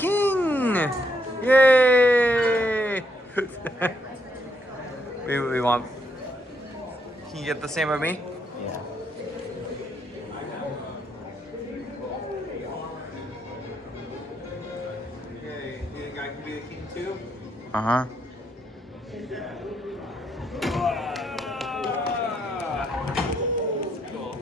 king! Yay! we want. Can you get the same of me? Yeah. Okay, you think I can be the king too? Uh huh. Cool.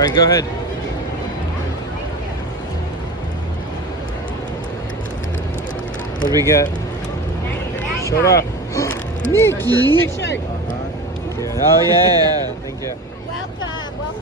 right, go ahead. What do we get? Showed up. Nikki! Shirt. Oh, yeah. Thank you. Welcome. Welcome.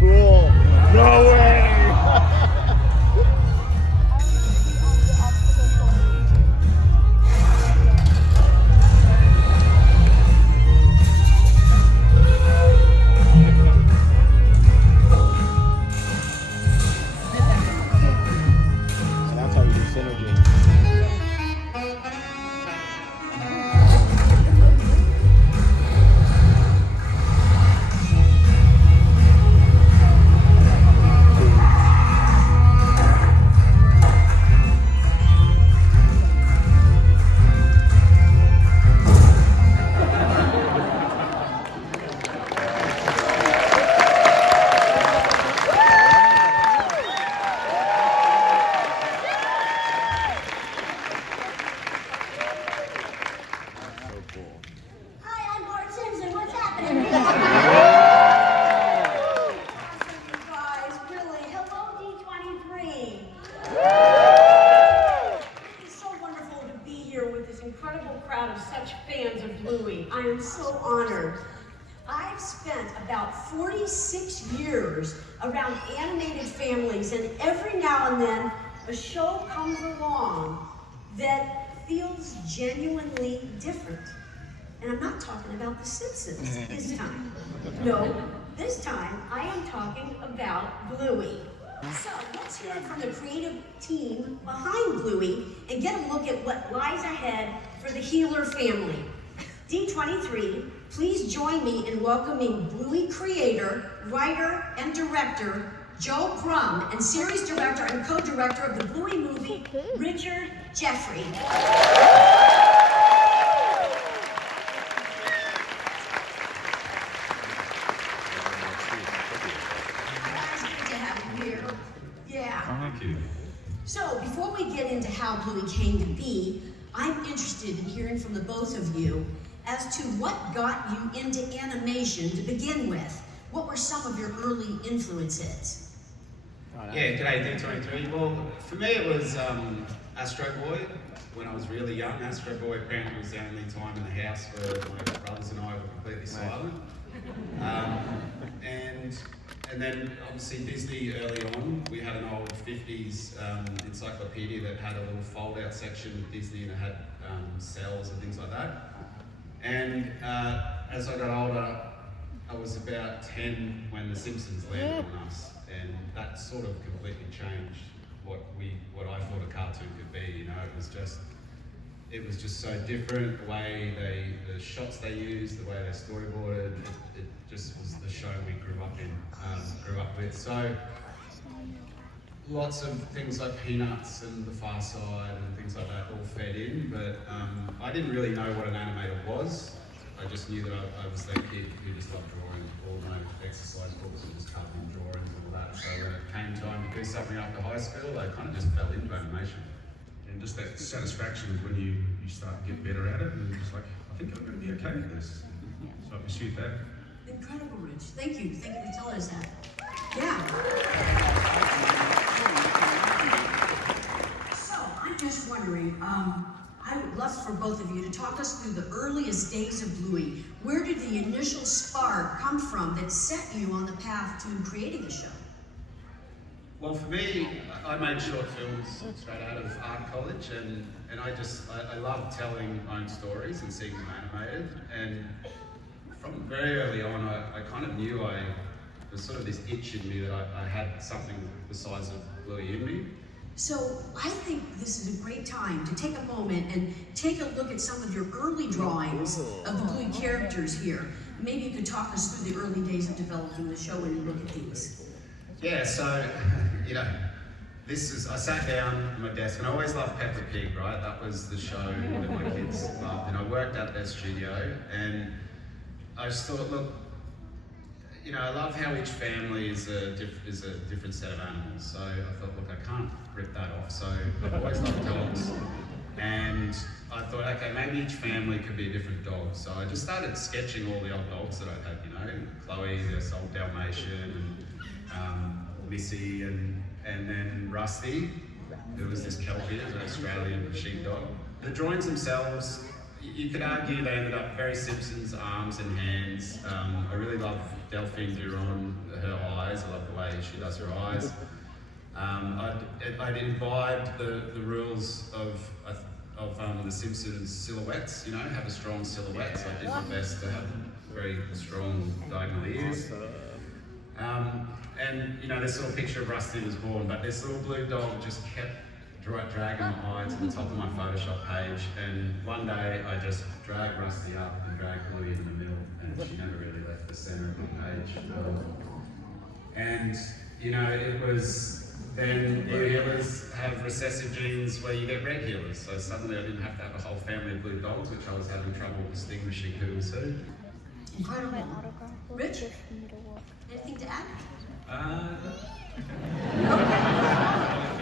Cool. No way. That's how you do synergy. incredible crowd of such fans of Bluey. I am so honored. I've spent about 46 years around animated families, and every now and then a show comes along that feels genuinely different. And I'm not talking about The Simpsons this time. No, this time I am talking about Bluey. So let's hear from the creative team behind Bluey and get a look at what lies ahead for the Healer family. D23, please join me in welcoming Bluey creator, writer, and director Joe Brum, and series director and co-director of the Bluey movie, Richard Jeffrey. Thank you. So, before we get into how Bluey came to be, I'm interested in hearing from the both of you as to what got you into animation to begin with. What were some of your early influences? Yeah, g'day D23. Well, for me it was Astro Boy. When I was really young, Astro Boy apparently was the only time in the house where my brothers and I were completely silent. And then obviously Disney early on, we had an old 50s encyclopedia that had a little fold-out section with Disney, and it had cells and things like that. And as I got older, I was about 10 when The Simpsons landed on us, and that sort of completely changed what I thought a cartoon could be. You know, it was just so different. The way the shots they used, the way they storyboarded, it just was the show we grew up with. So lots of things like Peanuts and The Far Side and things like that all fed in, but I didn't really know what an animator was. I just knew that I was that kid who just loved drawing, all my exercise books and just coloring drawings and all that. So when it came time to do something after high school, I kind of just fell into animation. And just that satisfaction of when you start to get better at it, and you're just like, I think I'm going to be okay with this. So I pursued that. Incredible, Rich. Thank you for telling us that. Yeah. So, I'm just wondering, I would love for both of you to talk us through the earliest days of Bluey. Where did the initial spark come from that set you on the path to creating the show? Well, for me, I made short films straight out of art college, and I love telling my own stories and seeing them animated. And from very early on, I kind of knew there was sort of this itch in me that I had something the size of Bluey in me. So I think this is a great time to take a moment and take a look at some of your early drawings of the Bluey characters here. Maybe you could talk us through the early days of developing the show when you look at these. Yeah, so, you know, I sat down at my desk, and I always loved Peppa Pig, right? That was the show that my kids loved, and I worked at their studio, and I just thought, look, you know, I love how each family is a different set of animals. So I thought, look, I can't rip that off. So I've always loved dogs, and I thought, okay, maybe each family could be a different dog. So I just started sketching all the old dogs that I had, you know, Chloe, this old Dalmatian, and Missy, and then Rusty, who was this Kelpie, an Australian sheepdog. The drawings themselves, you could argue they ended up very Simpsons arms and hands. I really love Delphine Duron, her eyes. I love the way she does her eyes. I'd imbibed the rules of the Simpsons silhouettes, you know, have a strong silhouette. So I did my best to have very strong diagonal ears. And, you know, this little picture of Rusty was born, but this little blue dog just kept dragging my eye to the top of my Photoshop page, and one day I just dragged Rusty up and dragged Bluey in the middle, and she never really left the centre of my page. And, you know, it was then blue heelers have recessive genes where you get red heelers, so suddenly I didn't have to have a whole family of blue dogs, which I was having trouble distinguishing who was who. Incredible. Rich, anything to add?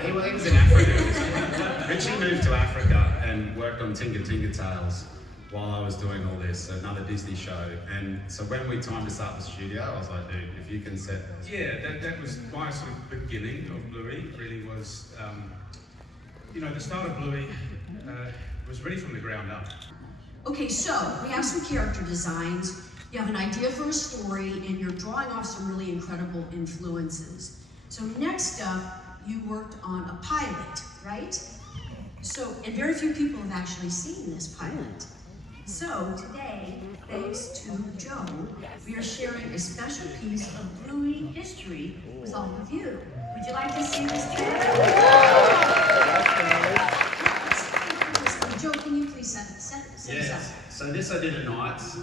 He was in Africa. Richie moved to Africa and worked on Tinker Tinker Tales while I was doing all this, another Disney show. And so when we timed to start the studio, I was like, dude, if you can set... Yeah, that was my sort of beginning of Bluey, really was, you know, the start of Bluey, it was ready from the ground up. Okay, so we have some character designs. You have an idea for a story, and you're drawing off some really incredible influences. So next up, you worked on a pilot, right? So, and very few people have actually seen this pilot. So today, thanks to Joe, we are sharing a special piece of Bluey history with all of you. Would you like to see this trailer? Joe, can you please set this up? So this I did at nights,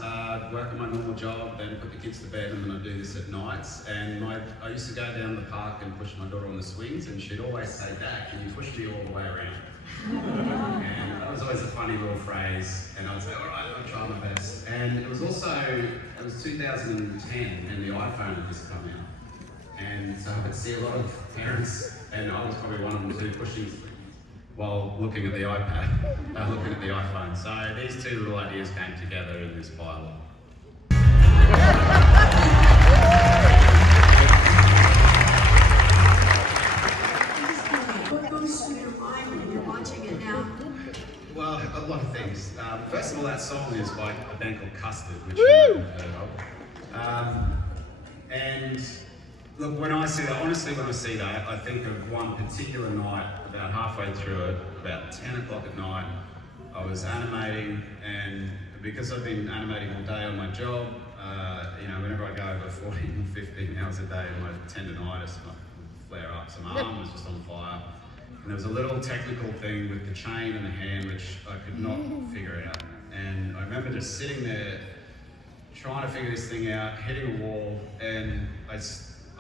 working my normal job, then put the kids to bed, and then I do this at nights. And I used to go down the park and push my daughter on the swings, and she'd always say, "Dad, can you push me all the way around?" And that was always a funny little phrase, and I would say, "All right, I'll try my best." And it was 2010, and the iPhone had just come out. And so I could see a lot of parents, and I was probably one of them too, pushing while looking at the iPad, looking at the iPhone. So these two little ideas came together in this pilot. What goes through your mind when you're watching it now? Well, a lot of things. First of all, that song is by a band called Custard, which you might have heard of. And look, when I see that, honestly, when I see that, I think of one particular night, about halfway through it, about 10 o'clock at night, I was animating, and because I've been animating all day on my job, whenever I go over 14 or 15 hours a day, my tendonitis might flare up. So my arm was just on fire. And there was a little technical thing with the chain and the hand which I could not figure out. And I remember just sitting there, trying to figure this thing out, hitting a wall, and I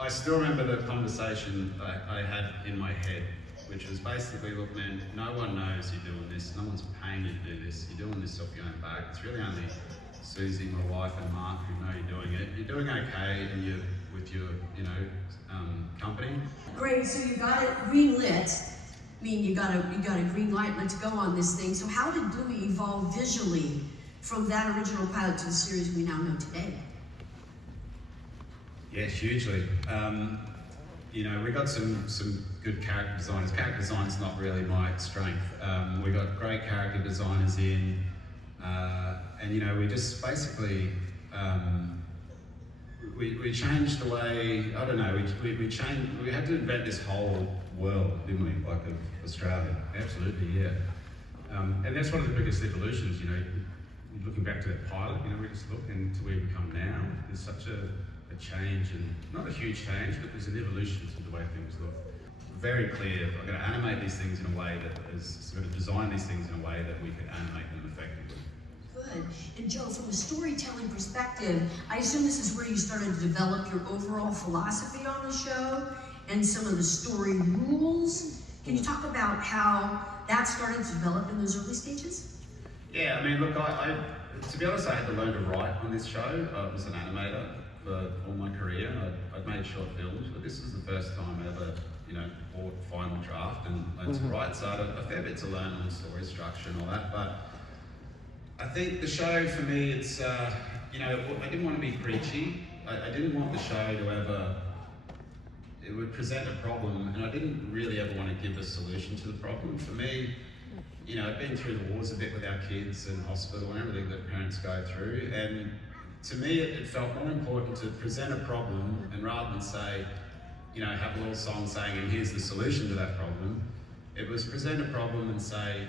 still remember the conversation I had in my head, which was basically, look man, no one knows you're doing this, no one's paying you to do this, you're doing this off your own back. It's really only Susie, my wife, and Mark who know you're doing it. You're doing okay, and you're with your, company. Great, so you got it green-lit. I mean, you got a green light, let's go on this thing. So how did Bluey evolve visually from that original pilot to the series we now know today? Yeah, hugely. We got some good character designers. Character design's not really my strength. We got great character designers in, and we just basically we changed the way. I don't know. We changed. We had to invent this whole world, didn't we? Like of Australia. Absolutely, yeah. And that's one of the biggest evolutions, looking back to that pilot, we just look into where we've come now. There's such a change, and not a huge change, but there's an evolution to the way things look. Very clear. I'm going to animate these things in a way I'm going to design these things in a way that we can animate them effectively. Good. And Joe, from a storytelling perspective, I assume this is where you started to develop your overall philosophy on the show and some of the story rules. Can you talk about how that started to develop in those early stages? Yeah, I mean, look, to be honest, I had to learn to write on this show. I was an animator for all my career. I'd made short films, but this was the first time I ever, bought final draft and learned to write. So I had a fair bit to learn on story structure and all that. But I think the show for me, it's, I didn't want to be preachy. I didn't want the show to ever, it would present a problem, and I didn't really ever want to give a solution to the problem. For me, I've been through the wars a bit with our kids and hospital and everything that parents go through, and to me it felt more important to present a problem, and rather than say, have a little song saying, and here's the solution to that problem, it was present a problem and say,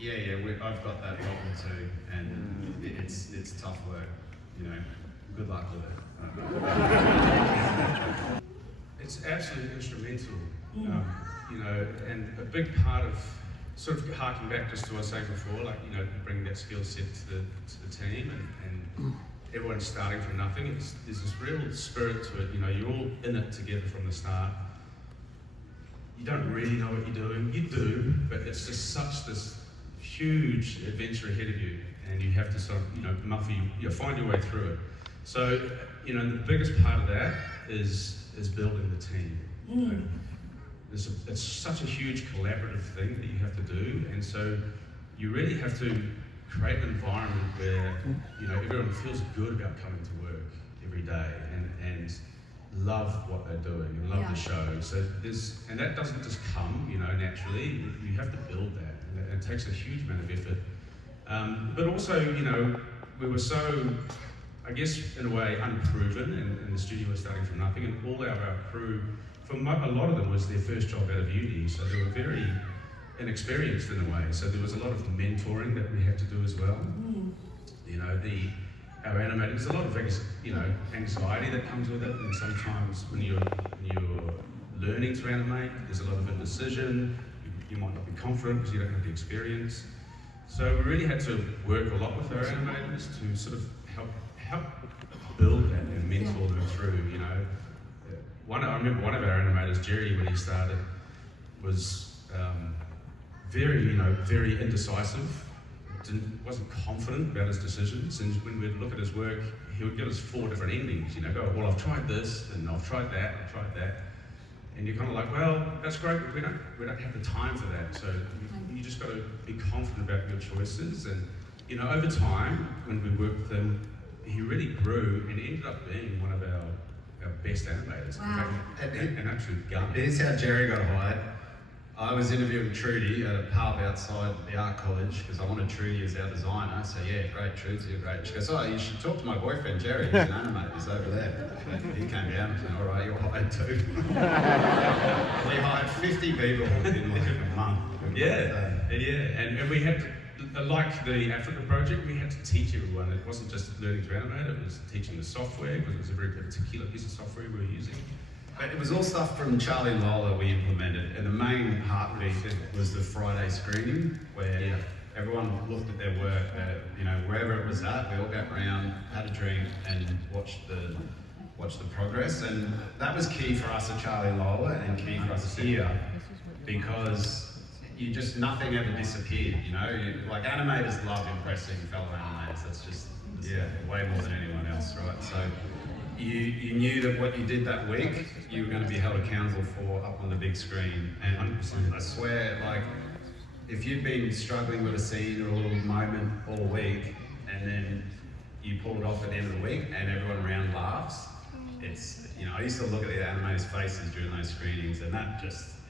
I've got that problem too, and it's tough work, good luck with it. It's absolutely instrumental, and a big part of sort of harking back just to what I was saying before, bringing that skill set to the team, and everyone's starting from nothing. There's this real spirit to it. You're all in it together from the start. You don't really know what you're doing. You do, but it's just such this huge adventure ahead of you, and you have to sort of, you find your way through it. So, the biggest part of that is building the team. It's such a huge collaborative thing that you have to do, and so you really have to create an environment where everyone feels good about coming to work every day and love what they're doing and love the show. So and that doesn't just come naturally. You have to build that. and it takes a huge amount of effort. But also, you know, we were so, I guess, in a way, unproven, and the studio was starting from nothing, and all our crew, a lot of them was their first job out of uni, so they were very inexperienced in a way. So there was a lot of mentoring that we had to do as well. You know, our animators, there's a lot of, you know, anxiety that comes with it, and sometimes when you're learning to animate, there's a lot of indecision. You might not be confident because you don't have the experience. So we really had to work a lot with our animators to sort of help build that and mentor them through, you know. I remember one of our animators, Jerry, when he started, was very indecisive. Wasn't confident about his decisions, and when we'd look at his work, he would give us 4 different endings, you know, go, well, I've tried this, and I've tried that, and you're kind of like, well, that's great, but we don't have the time for that, so you just got to be confident about your choices, and, you know, over time, when we worked with him, he really grew and ended up being one of our best animators. Wow. And actually, here's how Jerry got hired. I was interviewing Trudy at a pub outside the art college because I wanted Trudy as our designer. So yeah, great, Trudy's great. She goes, oh, you should talk to my boyfriend Jerry. He's an animator. He's over there. He came down and said, all right, you're hired too. We hired 50 people in like a month. And we had to, like the Africa project, we had to teach everyone. It wasn't just learning to animate; it was teaching the software because it was a very particular piece of software we were using. But it was all stuff from Charlie and Lola we implemented, and the main heartbeat was the Friday screening, where everyone looked at their work, you know, wherever it was at, we all got around, had a drink, and watched the progress, and that was key for us at Charlie and Lola, and key for us here, because nothing ever disappeared, you know? Like, animators love impressing fellow animators, that's just way more than anyone else, right? So you knew that what you did that week, you were going to be held accountable for up on the big screen. And I swear, like, if you've been struggling with a scene or a little moment all week, and then you pull it off at the end of the week and everyone around laughs, it's, you know, I used to look at the animators' faces during those screenings, and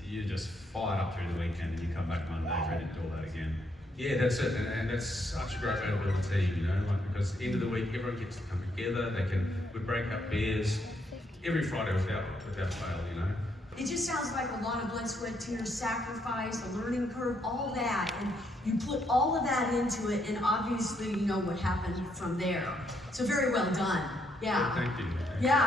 you're just fired up through the weekend, and you come back Monday ready to do all that again. Yeah, that's it, and that's such a great way to build a team, you know, like, because at the end of the week, everyone gets to come together, we break up beers every Friday without fail, you know. It just sounds like a lot of blood, sweat, tears, sacrifice, a learning curve, all that, and you put all of that into it, and obviously you know what happened from there. So very well done. Yeah. Thank you. Yeah.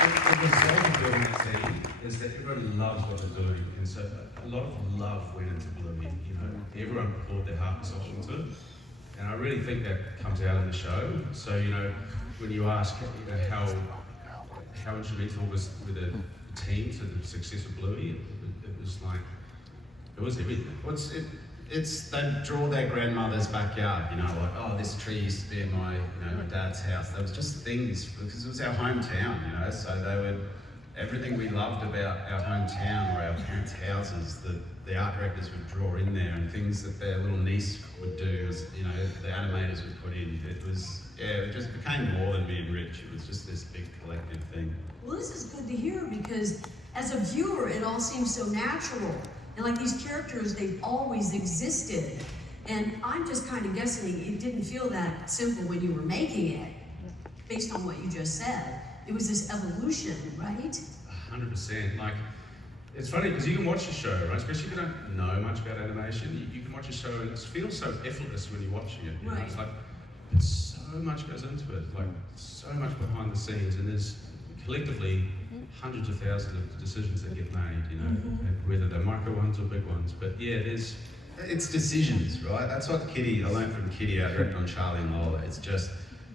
The result of building a team is that everyone loves what they're doing, and so a lot of love went into Bluey. You know, everyone poured their heart and soul into it, and I really think that comes out in the show. So, you know, when you ask, you know, how instrumental were the team to the success of Bluey, it was like, it was everything. They draw their grandmother's backyard, you know, like, oh, this tree used to be in my dad's house. There was just things, because it was our hometown, you know, so everything we loved about our hometown or our parents' houses, the art directors would draw in there, and things that their little niece would do, you know, the animators would put in. It just became more than being rich. It was just this big collective thing. Well, this is good to hear, because as a viewer, it all seems so natural. And like these characters, they've always existed. And I'm just kind of guessing it didn't feel that simple when you were making it, based on what you just said. It was this evolution, right? 100%. Like, it's funny because you can watch a show, right? Especially if you don't know much about animation, you can watch a show and it feels so effortless when you're watching it. You know? It's like, so much goes into it, like so much behind the scenes, and there's collectively hundreds of thousands of decisions that get made, you know, and whether they're micro ones or big ones. But yeah, it's decisions, right? That's what I learned from Kitty, our director on Charlie and Lola. It's just,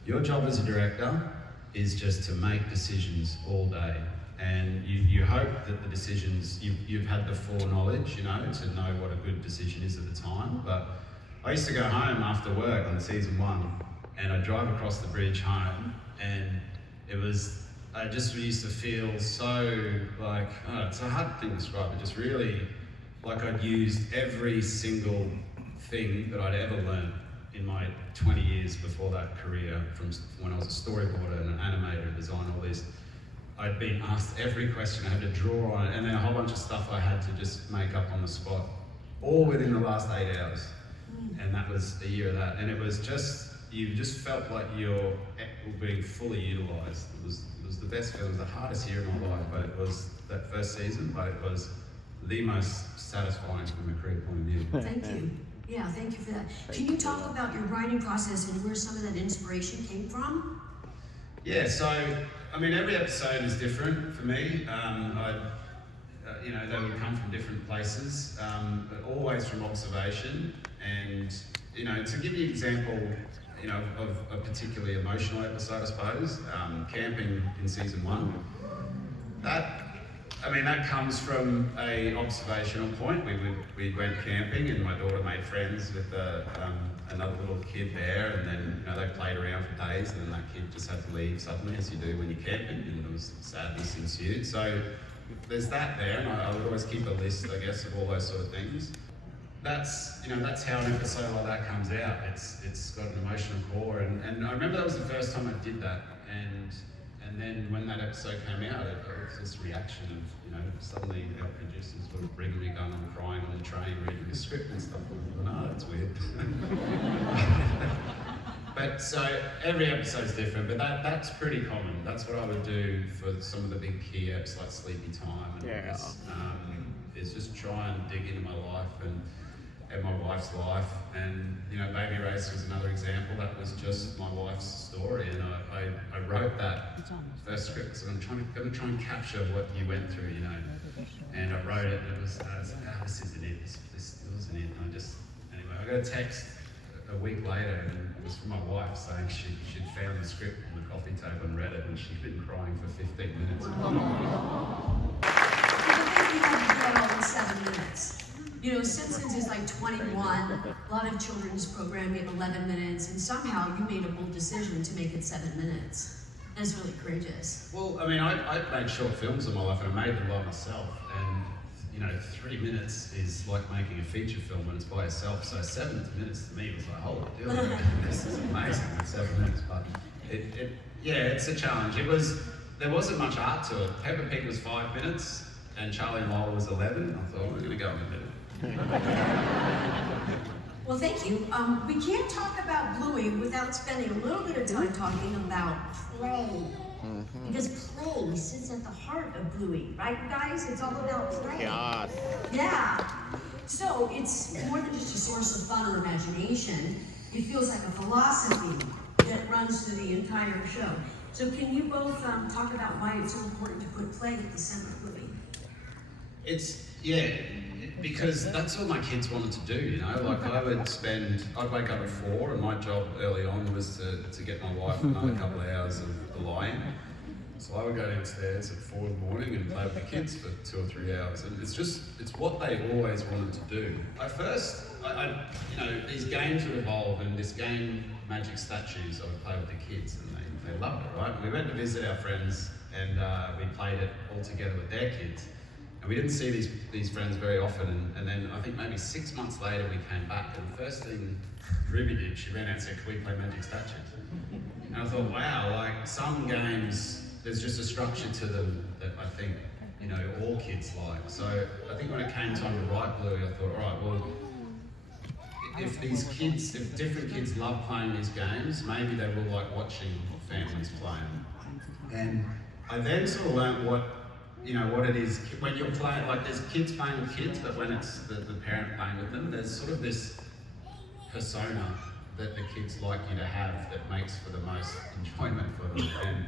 your job as a director is just to make decisions all day. And you hope that the decisions, you've had the foreknowledge, you know, to know what a good decision is at the time. But I used to go home after work on season 1, and I'd drive across the bridge home, and I just used to feel so like, it's a hard thing to describe, but just really like I'd used every single thing that I'd ever learned in my 20 years before that career, from when I was a storyboarder and an animator, design, all this. I'd been asked every question, I had to draw on it, and then a whole bunch of stuff I had to just make up on the spot, all within the last 8 hours. And that was a year of that. And it was just, you just felt like you're being fully utilised. It was the best feeling. It was the hardest year of my life, but it was that first season, but it was the most satisfying from a career point of view. Thank you. Yeah, thank you for that. Can you talk about your writing process and where some of that inspiration came from? Yeah, so, I mean, every episode is different for me. You know, they would come from different places, but always from observation. And, you know, to give you an example, you know, of a particularly emotional episode, I suppose, camping in season 1. That comes from a observational point. We went camping and my daughter made friends with another little kid there, and then, you know, they played around for days, and then that kid just had to leave suddenly, as you do when you're camping, and there was sadness ensued. So there's that there, and I would always keep a list, I guess, of all those sort of things. That's how an episode like that comes out. It's got an emotional core, and I remember that was the first time I did that, and then when that episode came out, it was this reaction of, you know, suddenly our producers were bringing me gun and crying on the train, reading the script and stuff. And I'm like, that's weird. But so every episode's different, but that's pretty common. That's what I would do for some of the big key eps like Sleepy Time and is just try and dig into my life and my wife's life. And, you know, Baby Race was another example. That was just my wife's story, and I wrote that first script, so I'm going to try and capture what you went through, you know. And I wrote it, and it was this isn't it, this wasn't it. And anyway, I got a text a week later, and it was from my wife saying she'd found the script on the coffee table and read it, and she'd been crying for 15 minutes. I think you had to do it all in 7 minutes. You know, Simpsons is like 21, a lot of children's programming 11 minutes, and somehow you made a bold decision to make it 7 minutes. That's really courageous. Well, I mean, I made short films in my life, and I made them by myself, and, you know, 3 minutes is like making a feature film when it's by yourself, so 7 minutes to me was like, holy deal, this is amazing in 7 minutes, but it's a challenge. There wasn't much art to it. Peppa Pig was 5 minutes, and Charlie and Lola was 11. I thought, we're going to go in a minute. Well, thank you. We can't talk about Bluey without spending a little bit of time talking about play. Because play sits at the heart of Bluey, right, guys? It's all about play. God. Yeah. So it's more than just a source of fun or imagination. It feels like a philosophy that runs through the entire show. So can you both talk about why it's so important to put play at the center of Bluey? Because that's what my kids wanted to do, you know. Like I'd wake up at 4, and my job early on was to get my wife another couple of hours of the lie-in. So I would go downstairs at 4 in the morning and play with the kids for 2 or 3 hours, and it's what they always wanted to do. At first, you know, these games would evolve, and this game, Magic Statues, I would play with the kids, and they loved it, right? We went to visit our friends, and we played it all together with their kids. And we didn't see these friends very often, and then I think maybe 6 months later we came back, and the first thing Ruby did, she ran out and said, "Can we play Magic Statues?" And I thought, wow, like some games, there's just a structure to them that I think, you know, all kids like. So I think when it came time to write Bluey, I thought, all right, well, if different kids love playing these games, maybe they will like watching families playing. And I then sort of learned what it is when you're playing, like there's kids playing with kids, but when it's the parent playing with them, there's sort of this persona that the kids like you to have that makes for the most enjoyment for them. And,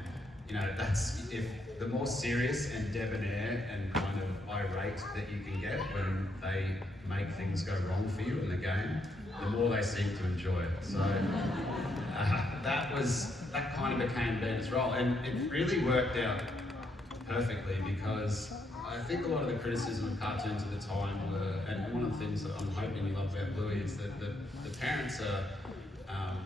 you know, that's if the more serious and debonair and kind of irate that you can get when they make things go wrong for you in the game, the more they seem to enjoy it. So that kind of became Ben's role, and it really worked out perfectly, because I think a lot of the criticism of cartoons at the time were, and one of the things that I'm hoping you love about Bluey is that the parents are,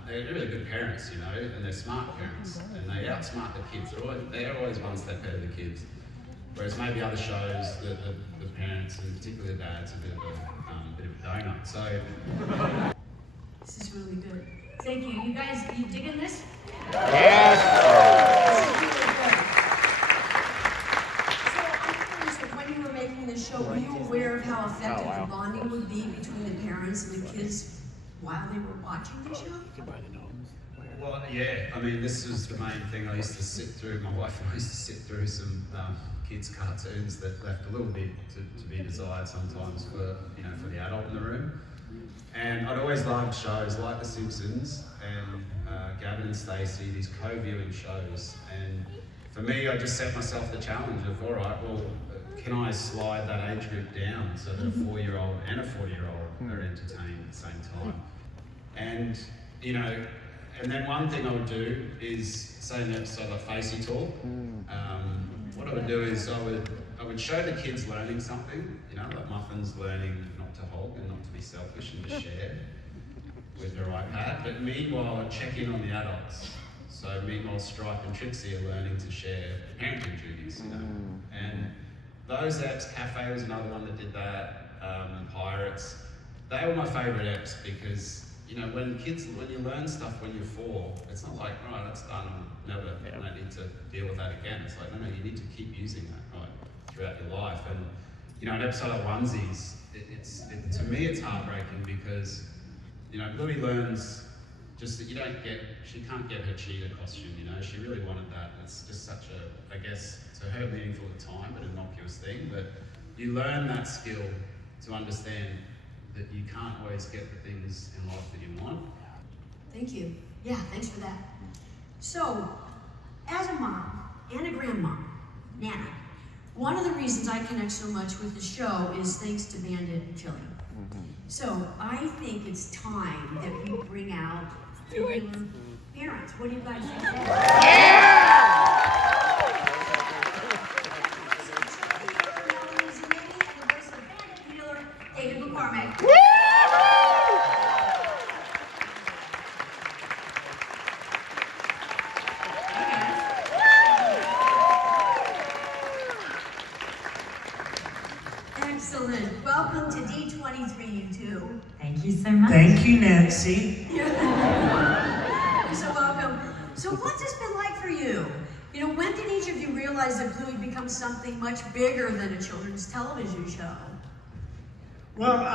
they're really good parents, you know, and they're smart parents, and they outsmart the kids. They're always one step ahead of the kids. Whereas maybe other shows, the parents, and particularly the dads, are a bit of a donut. So This is really good. Thank you. You guys, you digging this? Yes. This is really good. bonding would be between the parents and the kids while they were watching the show? Well, yeah, I mean, this was the main thing. I used to sit through, my wife and I used to sit through some kids' cartoons that left a little bit to be desired sometimes for, you know, for the adult in the room. And I'd always loved shows like The Simpsons and Gavin and Stacey, these co-viewing shows. And for me, I just set myself the challenge of, all right, well, can I slide that age group down so that a 4-year-old and a 4-year-old are entertained at the same time? And, you know, and then one thing I would do is, say in an episode like Facey Talk, what I would do is I would show the kids learning something, you know, like Muffin's learning not to hog and not to be selfish and to share with her iPad, but meanwhile check in on the adults. So meanwhile Stripe and Trixie are learning to share parenting duties, you know. And those apps, Cafe was another one that did that, Pirates, they were my favourite apps because, you know, when you learn stuff when you're 4, it's not like, right, that's done, I don't need to deal with that again. It's like, no, you need to keep using that, right, throughout your life. And, you know, an episode like Onesies, to me it's heartbreaking because, you know, Bluey learns just that she can't get her cheetah costume, you know, she really wanted that. It's just such a, I guess, to her meaningful at the time, but innocuous thing. But you learn that skill to understand that you can't always get the things in life that you want. Thank you. Yeah, thanks for that. So, as a mom and a grandma, Nana, one of the reasons I connect so much with the show is thanks to Bandit and Chili. So, I think it's time that we bring out regular parents. What do you guys think? Excellent. Welcome to D23, you two. Thank you so much. Thank you, Nancy. You're so welcome. So what's this been like for you? You know, when did each of you realize that Bluey had become something much bigger than a children's television show? Well,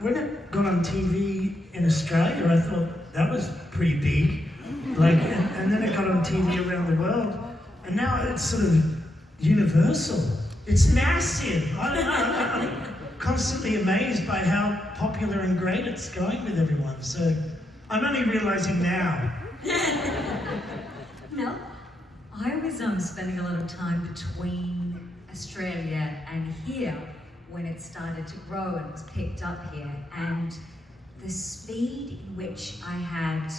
when it got on TV in Australia, I thought that was pretty big. And then it got on TV around the world, and now it's sort of universal. It's massive. I'm constantly amazed by how popular and great it's going with everyone. So I'm only realizing now. No? I was spending a lot of time between Australia and here when it started to grow and was picked up here. And the speed in which I had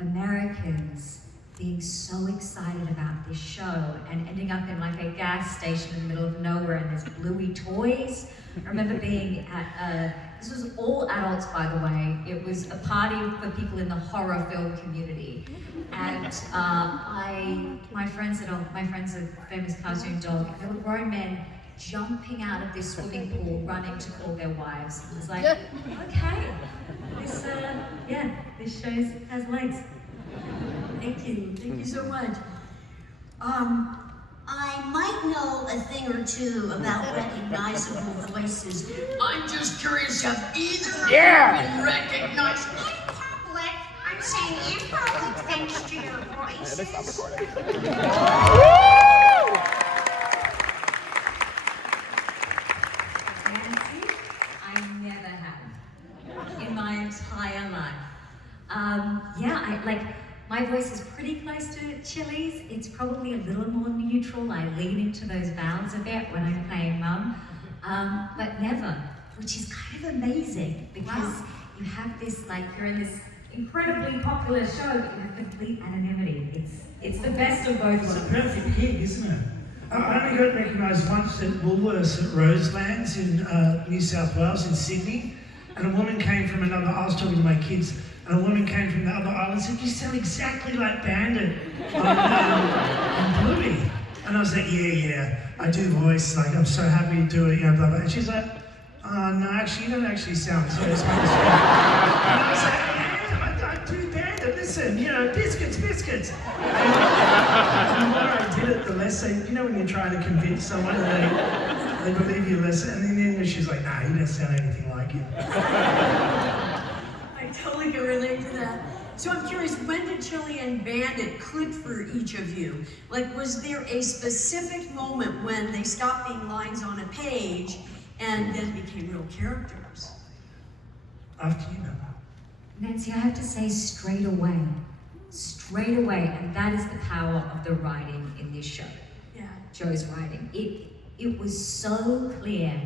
Americans being so excited about this show and ending up in like a gas station in the middle of nowhere and there's Bluey toys. I remember being at this was all adults, by the way. It was a party for people in the horror film community. And my friends of Famous Cartoon Dog, there were grown men jumping out of this swimming pool, running to call their wives. I was like, okay, this show has legs. Thank you so much. I might know a thing or two about recognizable voices. I'm just curious if either of you can recognize in public. I'm saying in public thanks to your voices. Nancy, I never have in my entire life. My voice is pretty close to Chili's. It's probably a little more neutral. I lean into those vowels a bit when I'm playing Mum, but never, which is kind of amazing because you have this, you're in this incredibly popular show, but you have complete anonymity. It's the best of both worlds. It's a perfect gig, isn't it? I only got recognised once at Woolworths at Roselands in New South Wales, in Sydney, and a woman came from I was talking to my kids, and a woman came from the other island and said, "You sound exactly like Bandit on Bluey." And I was like, yeah, I do voice, I'm so happy to do it, blah, blah. And she's like, no, actually, you don't actually sound so smart. And I was like, yeah, I do Bandit, listen, biscuits. And the more I did it, the less when you're trying to convince someone, they believe you less. And then but she's like, nah, you don't sound anything like him. I totally can relate to that. So I'm curious, when did Chili and Bandit click for each of you? Like, was there a specific moment when they stopped being lines on a page and then became real characters? After you know. Nancy, I have to say straight away, and that is the power of the writing in this show. Yeah. Joe's writing. It was so clear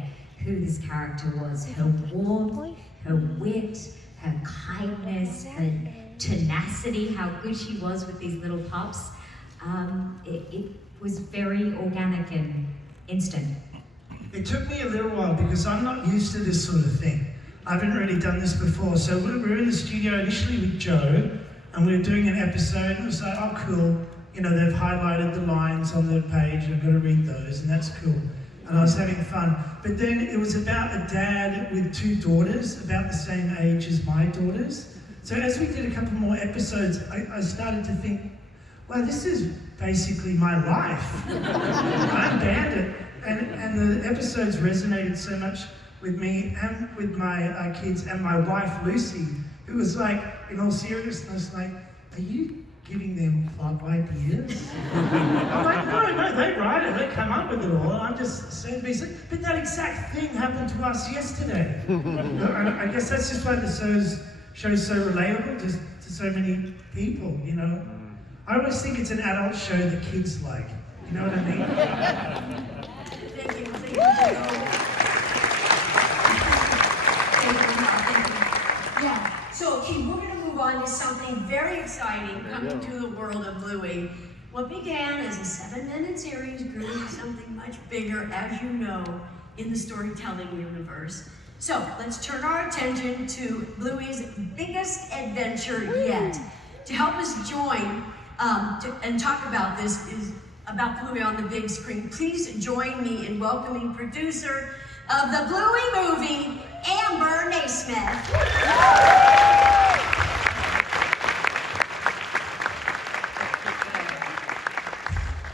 who this character was. Her warmth, her wit, her kindness, her tenacity, how good she was with these little pups. It was very organic and instant. It took me a little while because I'm not used to this sort of thing. I haven't really done this before. So we were in the studio initially with Joe, and we were doing an episode, and it was like, oh cool, you know, they've highlighted the lines on the page, I've got to read those, and that's cool. And I was having fun. But then it was about a dad with 2 daughters, about the same age as my daughters. So as we did a couple more episodes, I started to think, well, this is basically my life. I'm Bandit. And the episodes resonated so much with me and with my kids and my wife, Lucy, who was like, in all seriousness, like, are you giving them plot ideas? I'm like, no, they write it, they come up with it all. I'm just saying, but that exact thing happened to us yesterday. And I guess that's just why the show's so relatable to so many people, you know. I always think it's an adult show that kids like. You know what I mean? Thank you. Thank you. Yeah, so okay, we're going to move on to something very exciting coming to the world of Bluey. What began as a 7-minute series grew into something much bigger, as you know, in the storytelling universe. So let's turn our attention to Bluey's biggest adventure yet. To help us join and talk about this is about Bluey on the big screen. Please join me in welcoming producer of the Bluey movie, Amber Naismith.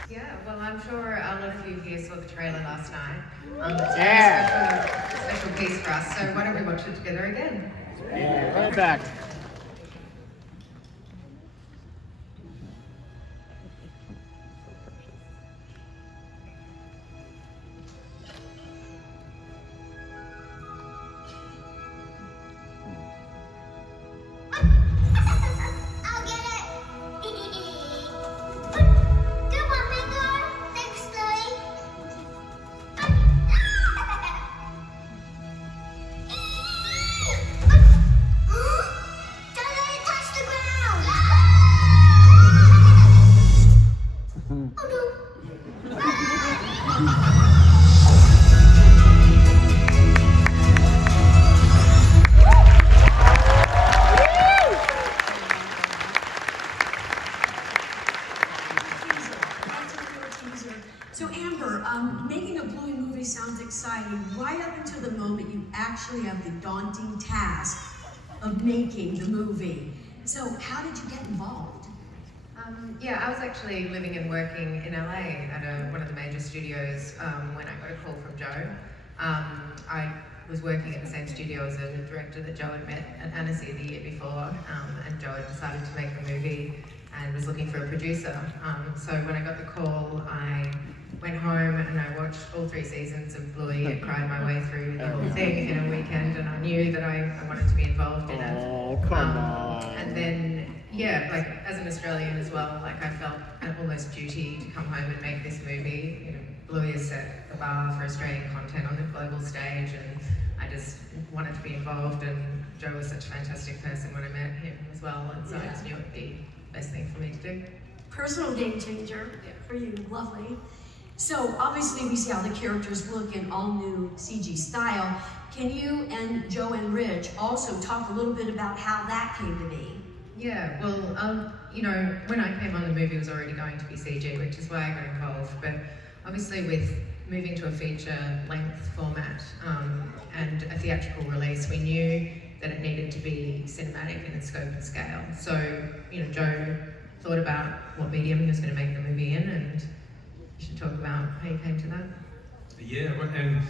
Yeah, well, I'm sure all of you here saw the trailer last night. It's a special piece for us, so why don't we watch it together again? Yeah, right back. I'll get it. Come on, Mango. Thanks, Chloe. Don't let it touch the ground. Oh no. So Amber, making a Bluey movie sounds exciting right up until the moment you actually have the daunting task of making the movie. So how did you get involved? Yeah, I was actually living and working in LA at one of the major studios when I got a call from Joe. I was working at the same studio as a director that Joe had met at Annecy the year before, and Joe had decided to make the movie and was looking for a producer. So when I got the call, I went home and I watched all 3 seasons of Bluey and cried my way through the whole thing in a weekend, and I knew that I wanted to be involved in it. Oh, come on. And then, yeah, like as an Australian as well, like I felt an almost duty to come home and make this movie. You know, Bluey has set the bar for Australian content on the global stage, and I just wanted to be involved, and Joe was such a fantastic person when I met him as well, and so I just knew it would be the best thing for me to do. Personal game changer for you, lovely. So obviously we see how the characters look in all new CG style. Can you and Joe and Rich also talk a little bit about how that came to be? Yeah, well, you know, when I came on, the movie was already going to be CG, which is why I got involved. But obviously with moving to a feature-length format and a theatrical release, we knew that it needed to be cinematic in its scope and scale. So, you know, Joe thought about what medium he was going to make the movie in, and you should talk about how you came to that. Yeah, and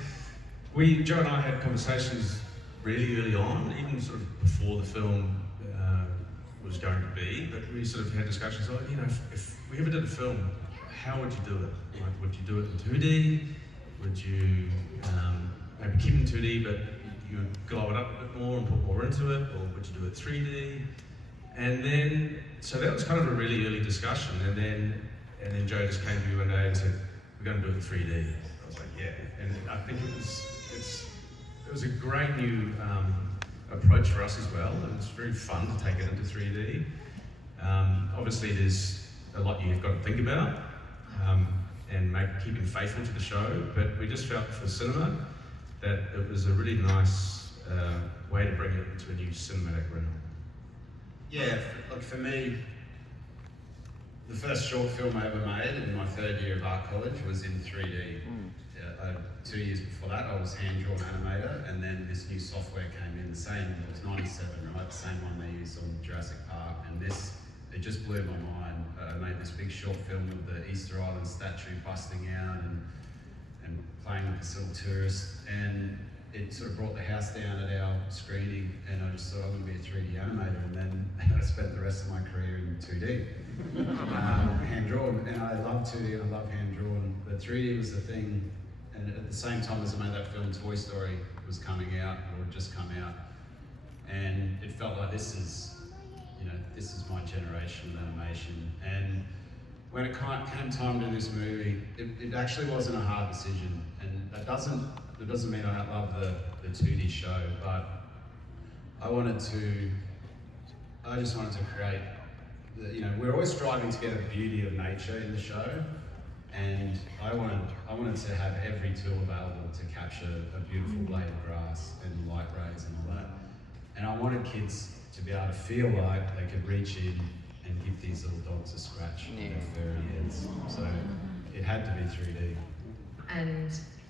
Joe and I had conversations really early on, even sort of before the film was going to be, but we sort of had discussions like, you know, if we ever did a film, how would you do it? Like, would you do it in 2D? Would you maybe keep it in 2D, but you would glow it up a bit more and put more into it, or would you do it 3D? And then, so that was kind of a really early discussion, and then Joe just came to me one day and said, we're going to do it in 3D. I was like, yeah, and I think it was a great new approach for us as well. It was very fun to take it into 3D. Obviously, there's a lot you've got to think about and keeping faithful to the show, but we just felt for cinema that it was a really nice way to bring it into a new cinematic realm. Yeah, look, for me, the first short film I ever made in my third year of art college was in 3D. 2 years before that, I was hand-drawn animator, and then this new software came in, it was 97, right? The same one they used on Jurassic Park, and it just blew my mind. I made this big short film with the Easter Island statue busting out and playing with this little tourist, and it sort of brought the house down at our screening, and I just thought I'm going to be a 3D animator, and then I spent the rest of my career in 2D, hand-drawn, and I love 2D and I love hand-drawn, but 3D was the thing. And at the same time as I made that film, Toy Story was coming out, or had just come out, and it felt like this is my generation of animation. And when it came time to do this movie, it actually wasn't a hard decision, and that doesn't mean I don't love the 2D show, but I just wanted to create, we're always striving to get a beauty of nature in the show. And I wanted to have every tool available to capture a beautiful blade of grass and light rays and all that. And I wanted kids to be able to feel like they could reach in and give these little dogs a scratch on their furry heads. So it had to be 3D.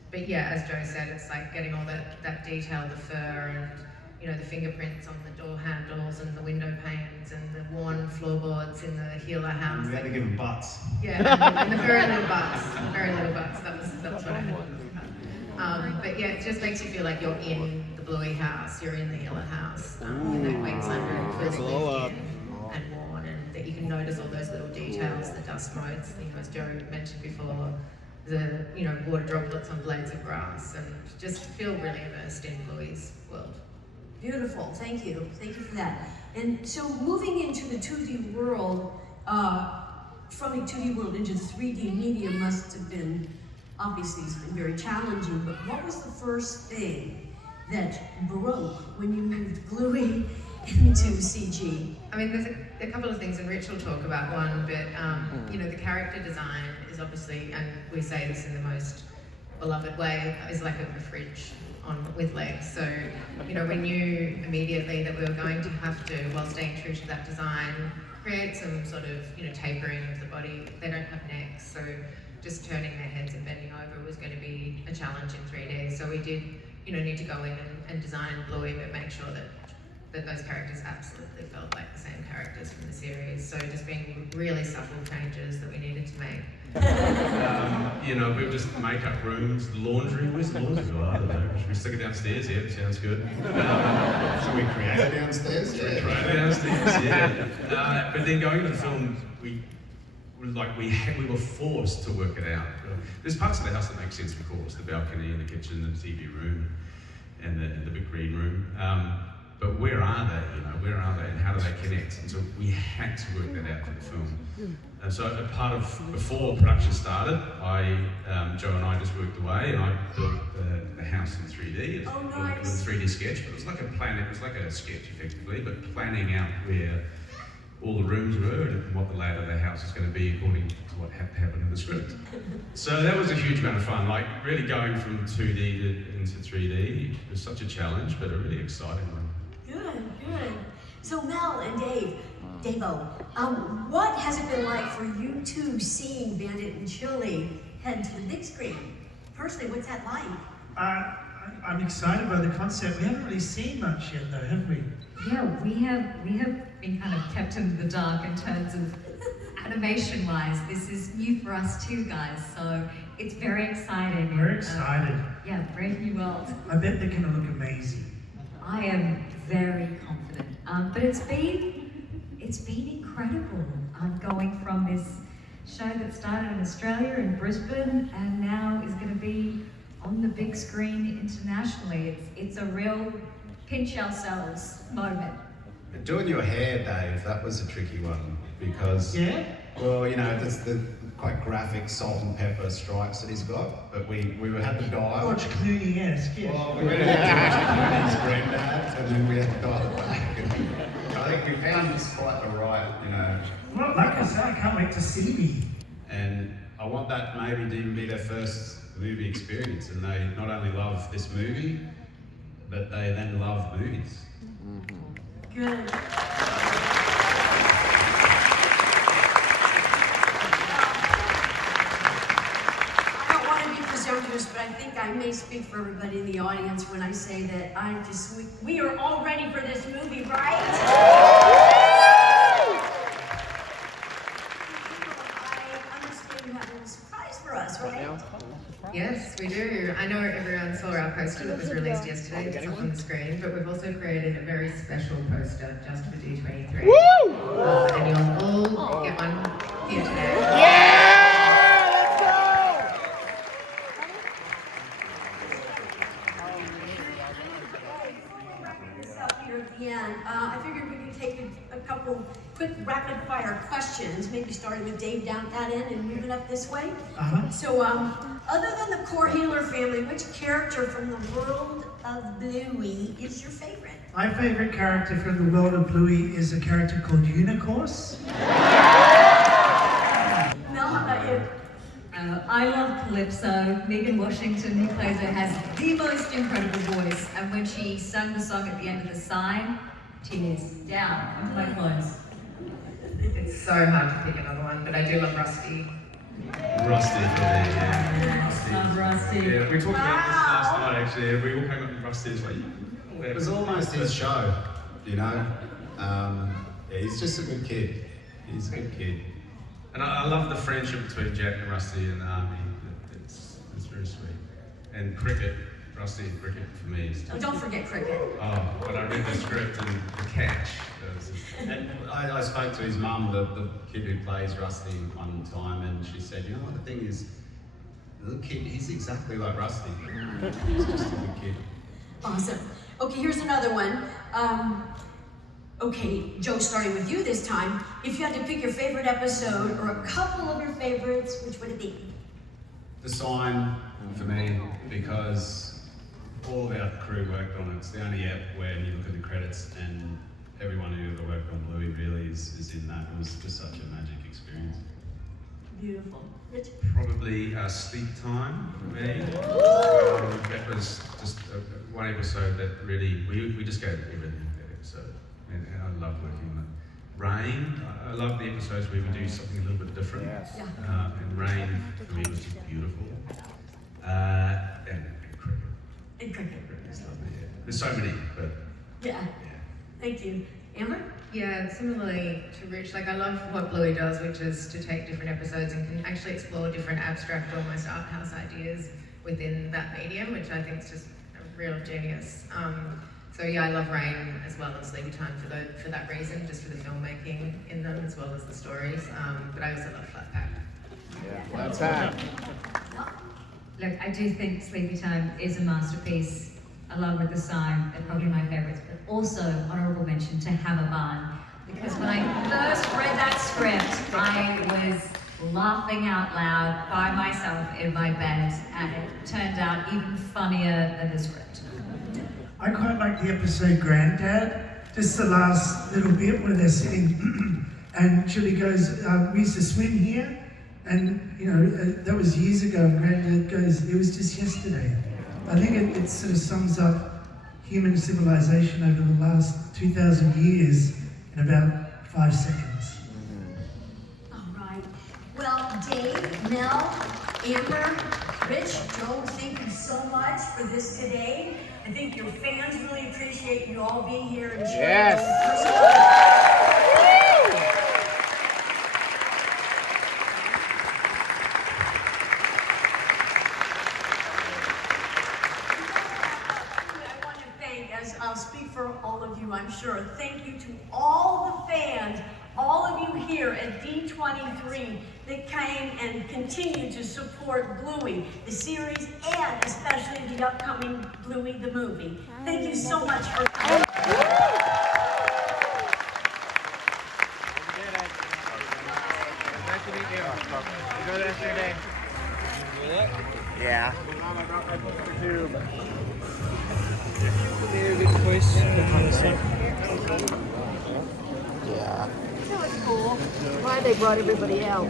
But yeah, as Joe said, it's like getting all that detail, the fur and the fingerprints on the door handles and the window panes and the worn floorboards in the Healer house. We had to give them butts. Yeah, and the very little butts. That was what I had. But yeah, it just makes you feel like you're in the Bluey house, you're in the Healer house, in that Queensland room, and worn, and that you can notice all those little details, the dust motes, as Joe mentioned before, the water droplets on blades of grass, and just feel really immersed in Bluey's world. Beautiful, thank you for that. And so moving into the 2D world, from the 2D world into the 3D medium must have been, obviously it's been very challenging, but what was the first thing that broke when you moved Bluey into CG? I mean, there's a couple of things, and Rich will talk about one, but the character design is obviously, and we say this in the most beloved way, is like a fridge with legs. So, we knew immediately that we were going to have to, while staying true to that design, create some sort of, tapering of the body. They don't have necks, so just turning their heads and bending over was going to be a challenge in 3D. So we did, need to go in and design Bluey, but make sure that those characters absolutely felt like the same characters from the series. So just being really subtle changes that we needed to make. We were just makeup rooms, laundry. Where's the laundry? Oh, I don't know. Should we stick it downstairs? Yeah, sounds good. So we created downstairs? Yeah. But then going into the film, we were forced to work it out. There's parts of the house that make sense, of course, the balcony and the kitchen and the TV room and the big green room. But where are they? Where are they, and how do they connect? And so we had to work that out for the film. And so a part of, before production started, Joe and I just worked away, and I built the house in 3D. Oh, With nice. a 3D sketch, but it was like a plan. It was like a sketch effectively, but planning out where all the rooms were and what the layout of the house is going to be according to what had to happen in the script. So that was a huge amount of fun. Like really going from 2D into 3D was such a challenge, but a really exciting one. Good. So Mel and Davo, what has it been like for you two seeing Bandit and Chili head to the big screen? Personally, what's that like? I'm excited by the concept. We haven't really seen much yet, though, have we? Yeah, we have been kind of kept in the dark in terms of animation-wise. This is new for us too, guys. So it's very exciting. We're excited. Yeah, brave new world. I bet they're going to look amazing. I am very confident. But it's been incredible. Going from this show that started in Australia, in Brisbane, and now is going to be on the big screen internationally. It's a real pinch ourselves moment. Doing your hair, Dave, that was a tricky one because, well, you know, there's the quite graphic salt and pepper stripes that he's got, but we had the dial. George Clooney-esque, yeah. Well, we went into George Clooney's granddad, and then we had the dial back. I think we found this quite the right, you know. Well, like I said, I can't wait to see me. And I want that maybe to even be their first movie experience, and they not only love this movie, but they then love movies. Good. I don't want to be presumptuous, but I think I may speak for everybody in the audience when I say that we are all ready for this movie, right? I understand you have a little surprise for us, right? Yes, we do. I know everyone saw our poster that was released yesterday. It's up on the screen, but we've also created a very special poster just for D23. And you'll all get one here today. I figured we could take a couple quick rapid-fire questions, maybe starting with Dave down at that end and moving up this way. So, other than the Core Healer family, which character from the world of Bluey is your favorite? My favorite character from the world of Bluey is a character called Unicorse. Mel, how about you? I love Calypso. Megan Washington, who plays her, has the most incredible voice. And when she sang the song at the end of The Sign, tears down into my clothes. It's so hard to pick another one, but I do love Rusty. Rusty for me, yeah. Love Rusty. Yeah, we talked about this last night actually. We all came up with Rusty as like, It was almost his show, you know. Yeah, he's just a good kid. He's a good kid. And I love the friendship between Jack and Rusty in the army. It's very sweet. And cricket, Rusty and cricket for me is. Oh, don't forget cricket. Oh, when I read the script and the catch. And I spoke to his mum, the kid who plays Rusty, one time, and she said, you know what, the thing is, the kid is exactly like Rusty. He's just a good kid. Awesome. Okay, here's another one. Okay, Joe, starting with you this time. If you had to pick your favorite episode or a couple of your favorites, which would it be? The Sign for me, because all of our crew worked on it. It's the only app where you look at the credits and everyone who ever worked on Bluey really is in that. It was just such a magic experience. Beautiful. Rich? Probably Sleep Time for me. That was just one episode that really, we just gave everything that episode. And I love working on it. Rain, I love the episodes where we do something a little bit different. And Rain for me was just beautiful. And cricket. And cricket. It's lovely, yeah. There's so many, but Yeah. Thank you. Amber? Yeah, similarly to Rich, like I love what Bluey does, which is to take different episodes and can actually explore different abstract, almost art house ideas within that medium, which I think is just a real genius. So yeah, I love Rain as well as Sleepy Time for that reason, just for the filmmaking in them as well as the stories. But I also love Flat Pack. That's that. Look, I do think Sleepy Time is a masterpiece, along with The Sign. They're probably my favorites, but also honorable mention to Have a Barn, because when I first read that script, I was laughing out loud by myself in my bed, and it turned out even funnier than the script. I quite like the episode Granddad, just the last little bit where they're sitting and Julie goes, we used to swim here, and you know, that was years ago, and Granddad goes, it was just yesterday. I think it sort of sums up human civilization over the last 2,000 years in about 5 seconds. All right. Well, Dave, Mel, Amber, Rich, Joe, thank you so much for this today. I think your fans really appreciate you all being here and sharing. I'll speak for all of you, I'm sure. Thank you to all the fans, all of you here at D23 that came and continue to support Bluey, the series, and especially the upcoming Bluey the movie. Thank you so much for coming. Nice to meet you. Enjoy the rest of your day. Yeah. Good voice. Yeah. So it's cool. Why they brought everybody out.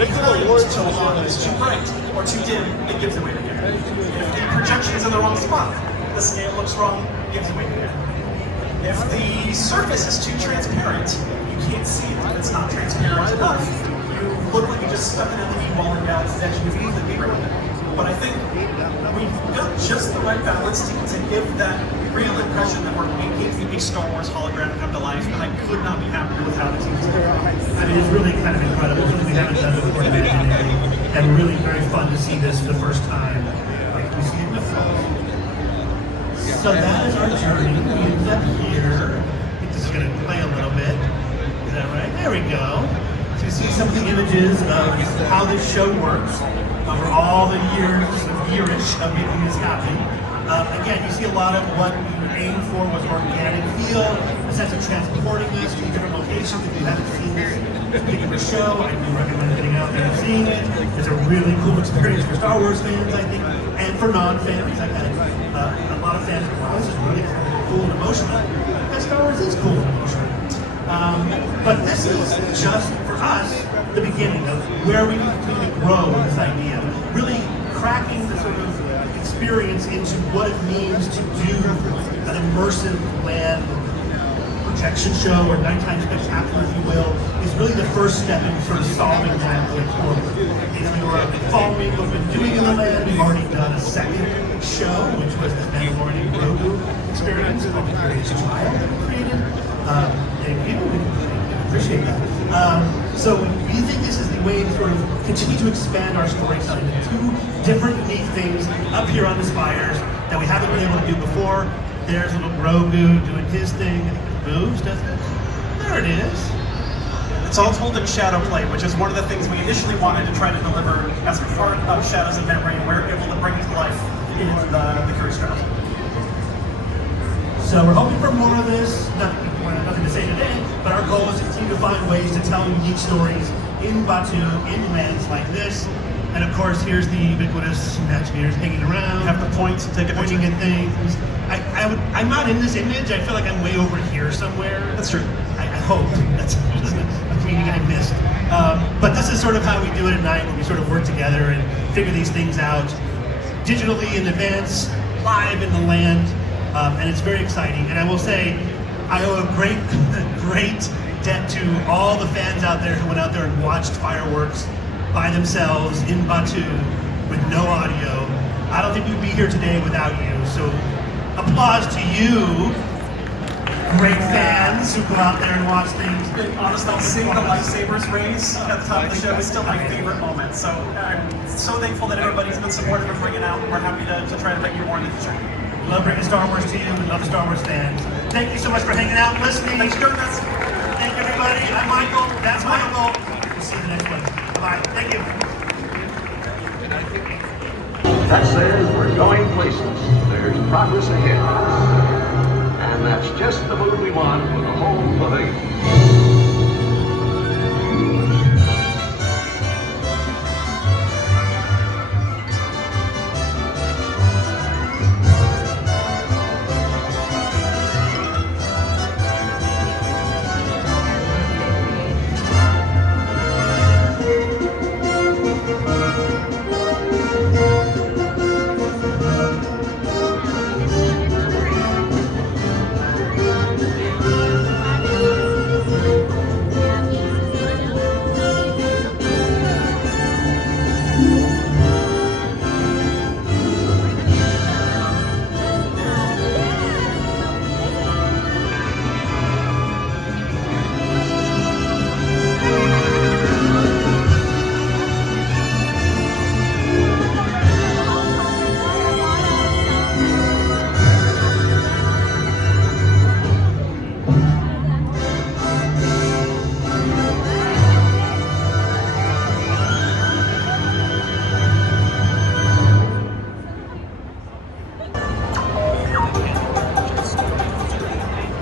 If the light is too long, it's too bright, or too dim, it gives away the gap. If the projection is in the wrong spot, the scale looks wrong, it gives away the gap. If the surface is too transparent, you can't see it. If it's not transparent enough, you look like you just stuck an LED wall and now it's edging you the bigger one. But I think we've got just the right balance to give that real impression that we're making a Star Wars hologram come to life, and I could not be happier with how the team's doing. I mean, it's really kind of incredible because we haven't done it before today, and really very fun to see this for the first time. Like we see it in the film. So that is our journey. We ended up here. I think this is going to play a little bit. Is that right? There we go. So you see some of the images of how this show works over all the yearish of making this happen. Again, you see a lot of what we aimed for was organic feel, a sense of transporting us to different locations. If you haven't seen this particular show, I do recommend getting out there and seeing it. It's a really cool experience for Star Wars fans, I think, and for non-fans. I've had a lot of fans go, wow, this is really cool and emotional. Because Star Wars is cool and emotional. But this is just, for us, the beginning of where we can continue to grow with this idea. Really cracking the sort of experience into what it means to do an immersive land projection show or nighttime spectacular, if you will, is really the first step in sort of solving that going forward. If you are following what we've been doing in the land, we've already done a second show, which was the Mandalorian Grogu experience called The Curious Child that we created. Thank you. We appreciate that. So we think this is the way to sort of continue to expand our storytelling to two different unique things up here on the spires that we haven't been able to do before. There's little Grogu doing his thing. I think it moves, doesn't it? There it is. It's all told in shadow play, which is one of the things we initially wanted to try to deliver as part of Shadows of Memory, and we're able to bring it to life in the Curious Child. So we're hoping for more of this. Nothing to say today, but our goal is to continue to find ways to tell unique stories in Batuu, in lands like this. And of course, here's the ubiquitous Imagineers hanging around. You have the points to take a pointing picture. at things. I'm not in this image. I feel like I'm way over here somewhere. That's true. I hope. That's me getting missed. But this is sort of how we do it at night, when we sort of work together and figure these things out digitally in advance, live in the land. And it's very exciting. And I will say, I owe a great debt to all the fans out there who went out there and watched fireworks by themselves in Batuu with no audio. I don't think we'd be here today without you. So applause to you, great fans who go out there and watch things. Honestly, seeing the lightsabers raise at the top of the show is still my favorite moment. So I'm so thankful that everybody's been supportive of bringing out. We're happy to try to make you more in the future. Love bringing Star Wars to you. We love Star Wars fans. Thank you so much for hanging out and listening. Thanks for joining us. Thank you, everybody. I'm Michael. That's Michael. We'll see you in the next one. Bye. Thank you. That says we're going places. There's progress ahead. And that's just the mood we want for the whole pavilion.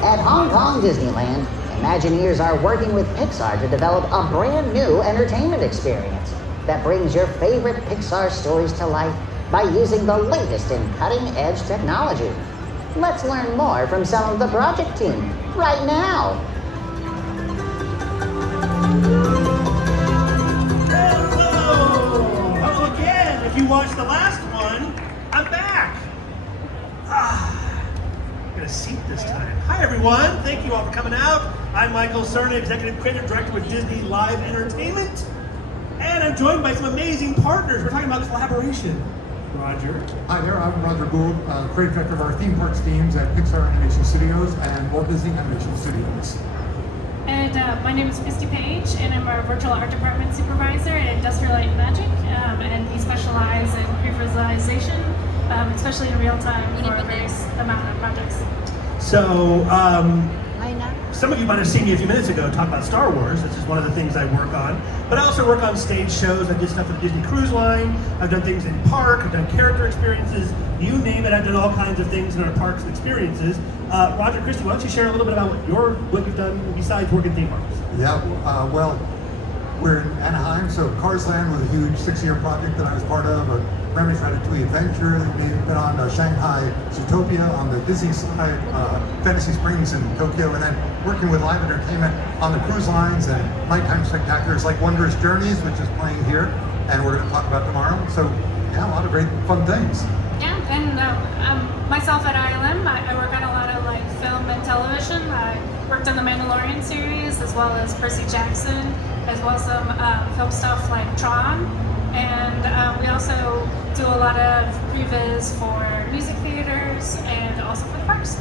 At Hong Kong Disneyland, Imagineers are working with Pixar to develop a brand new entertainment experience that brings your favorite Pixar stories to life by using the latest in cutting-edge technology. Let's learn more from some of the project team right now. Hello again. If you watched the last one, I'm back. I'm gonna seat this time. Hi everyone. Thank you all for coming out. I'm Michael Cerna, Executive Creative Director with Disney Live Entertainment. And I'm joined by some amazing partners. We're talking about collaboration. Roger. Hi there, I'm Roger Gould, creative director of our theme parks teams at Pixar Animation Studios and Walt Disney Animation Studios. And my name is Christy Page, and I'm our virtual art department supervisor at Industrial Light and Magic, and we specialize in pre-visualization especially in real time for various amount of projects. So, some of you might have seen me a few minutes ago talk about Star Wars. This is one of the things I work on. But I also work on stage shows. I did stuff with the Disney Cruise Line. I've done things in park. I've done character experiences. You name it, I've done all kinds of things in our parks and experiences. Roger, Christy, why don't you share a little bit about what you've done besides working theme parks? Yeah, well, we're in Anaheim, so Cars Land was a huge 6-year project that I was part of. Remy's Ratatouille Adventure. We've been on Shanghai Zootopia, on the Disney side, Fantasy Springs in Tokyo, and then working with live entertainment on the cruise lines and nighttime spectaculars like Wondrous Journeys, which is playing here, and we're going to talk about tomorrow. So, yeah, a lot of great fun things. Yeah, and myself at ILM, I work on a lot of like film and television. I worked on the Mandalorian series, as well as Percy Jackson, as well as some film stuff like Tron. And we also do a lot of previs for music theaters and also for the parks.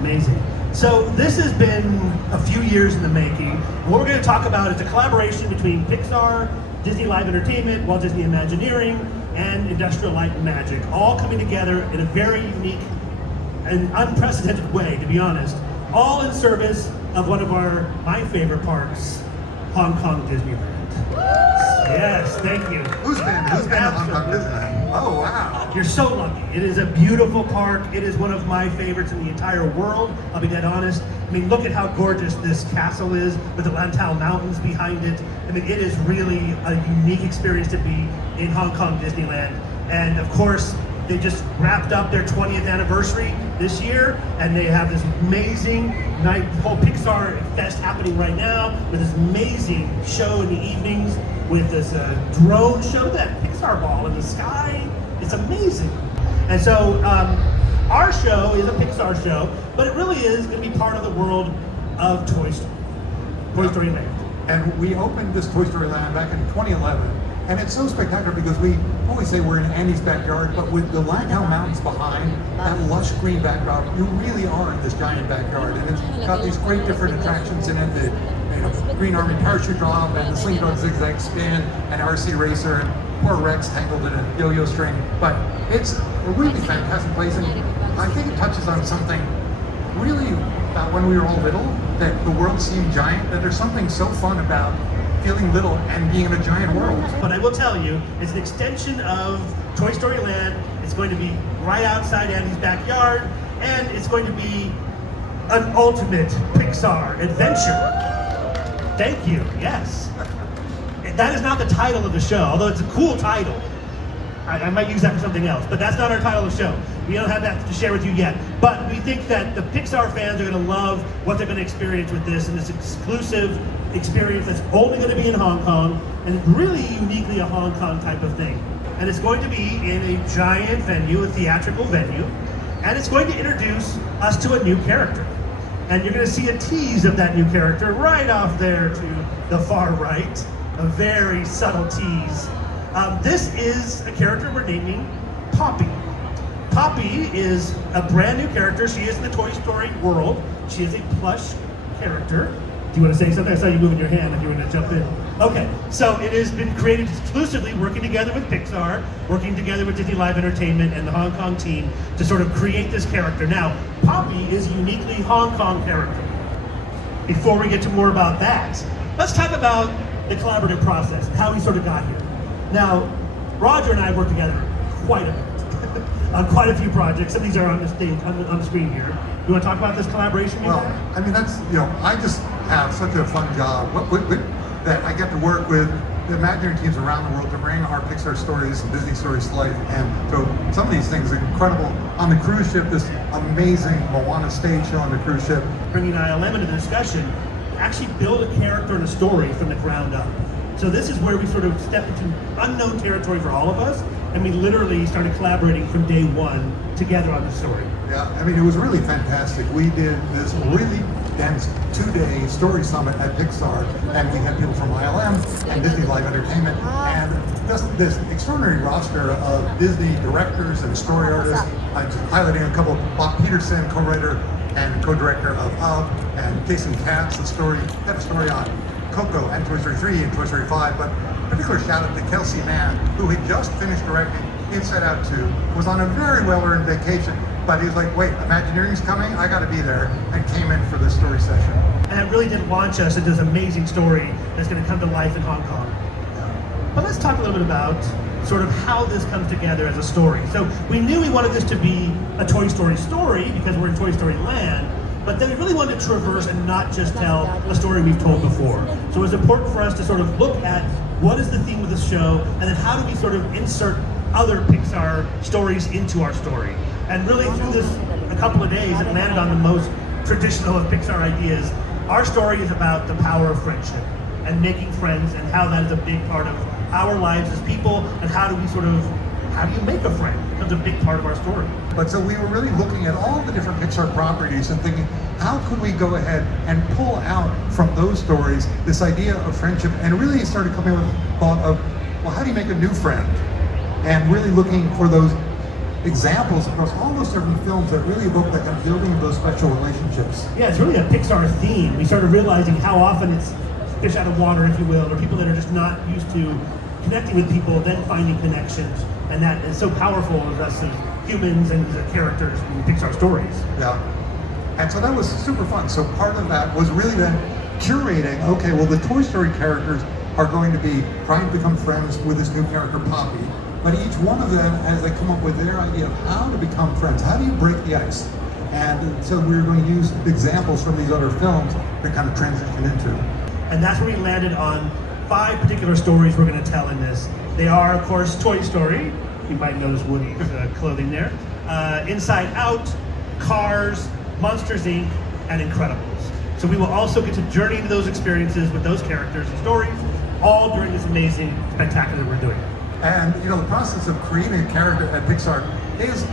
Amazing. So this has been a few years in the making. And what we're going to talk about is a collaboration between Pixar, Disney Live Entertainment, Walt Disney Imagineering, and Industrial Light and Magic, all coming together in a very unique and unprecedented way, to be honest, all in service of one of my favorite parks, Hong Kong Disneyland. Yes, thank you. Who's been to Hong Kong Disneyland? Oh, wow. You're so lucky. It is a beautiful park. It is one of my favorites in the entire world. I'll be dead honest. I mean, look at how gorgeous this castle is with the Lantau Mountains behind it. I mean, it is really a unique experience to be in Hong Kong Disneyland. And of course, they just wrapped up their 20th anniversary this year, and they have this amazing night, whole Pixar Fest happening right now, with this amazing show in the evenings, with this drone show, that Pixar ball in the sky. It's amazing. And so our show is a Pixar show, but it really is going to be part of the world of Toy Story. Toy Story Land. And we opened this Toy Story Land back in 2011. And it's so spectacular because we always say we're in Andy's backyard, but with the Lantau Mountains behind, that lush green backdrop, you really are in this giant backyard. And it's got these great different attractions in it, the Green Army parachute drop and the Slingshot Zigzag Spin and RC Racer and poor Rex tangled in a yo-yo string. But it's a really fantastic place, and I think it touches on something really about when we were all little, that the world seemed giant, that there's something so fun about feeling little and being in a giant world. But I will tell you, it's an extension of Toy Story Land. It's going to be right outside Andy's backyard, and it's going to be an ultimate Pixar adventure. Thank you, yes. That is not the title of the show, although it's a cool title. I might use that for something else, but that's not our title of the show. We don't have that to share with you yet. But we think that the Pixar fans are going to love what they're going to experience with this, and this exclusive experience that's only going to be in Hong Kong, and really uniquely a Hong Kong type of thing. And it's going to be in a giant venue, a theatrical venue, and it's going to introduce us to a new character. And you're going to see a tease of that new character right off there to the far right, a very subtle tease. This is a character we're naming Poppy. Poppy is a brand new character. She is in the Toy Story world. She is a plush character. Do you want to say something? I saw you moving your hand like you were going to jump in. Okay, so it has been created exclusively working together with Pixar, working together with Disney Live Entertainment and the Hong Kong team to sort of create this character. Now, Poppy is a uniquely Hong Kong character. Before we get to more about that, let's talk about the collaborative process and how we sort of got here. Now, Roger and I have worked together quite a bit on quite a few projects. Some of these are on the stage, on the screen here. You want to talk about this collaboration? Well, I mean, that's, I just have such a fun job that I get to work with the Imagineering teams around the world to bring our Pixar stories and Disney stories to life. And so some of these things are incredible. On the cruise ship, this amazing Moana stage show on the cruise ship. Bringing ILM into the discussion, actually build a character and a story from the ground up. So this is where we sort of stepped into unknown territory for all of us, and we literally started collaborating from day one together on the story. Yeah, I mean, it was really fantastic. We did this really dense 2-day story summit at Pixar, and we had people from ILM and Disney Live Entertainment, and just this extraordinary roster of Disney directors and story artists. I'm just highlighting a couple. Bob Peterson, co-writer and co-director of Up, and Jason Katz, had a story on Coco and Toy Story 3 and Toy Story 5, but a particular shout out to Kelsey Mann, who had just finished directing Inside Out 2, was on a very well-earned vacation, but he was like, wait, Imagineering's coming, I gotta be there, and came in for this story session. And it really did launch us into this amazing story that's going to come to life in Hong Kong. But let's talk a little bit about sort of how this comes together as a story. So we knew we wanted this to be a Toy Story story because we're in Toy Story land, but then we really wanted to traverse and not just tell a story we've told before. So it was important for us to sort of look at what is the theme of the show, and then how do we sort of insert other Pixar stories into our story. And really through this, a couple of days, it landed on the most traditional of Pixar ideas. Our story is about the power of friendship and making friends, and how that is a big part of our lives as people, and how do you make a friend? It becomes a big part of our story. But so we were really looking at all the different Pixar properties and thinking, how could we go ahead and pull out from those stories this idea of friendship, and really started coming with the thought of, well, how do you make a new friend? And really looking for those examples across all those different films that really evoke that kind of building of those special relationships. Yeah, it's really a Pixar theme. We started realizing how often it's fish out of water, if you will, or people that are just not used to connecting with people, then finding connections. And that is so powerful as us as humans and as characters in Pixar stories. Yeah. And so that was super fun. So part of that was really then curating, okay, well, the Toy Story characters are going to be trying to become friends with this new character, Poppy. But each one of them, as they come up with their idea of how to become friends, how do you break the ice? And so we were going to use examples from these other films to kind of transition into. And that's where we landed on 5 particular stories we're going to tell in this. They are, of course, Toy Story. You might notice Woody's clothing there. Inside Out, Cars, Monsters, Inc., and Incredibles. So we will also get to journey into those experiences with those characters and stories, all during this amazing spectacular we're doing. And you know, the process of creating a character at Pixar is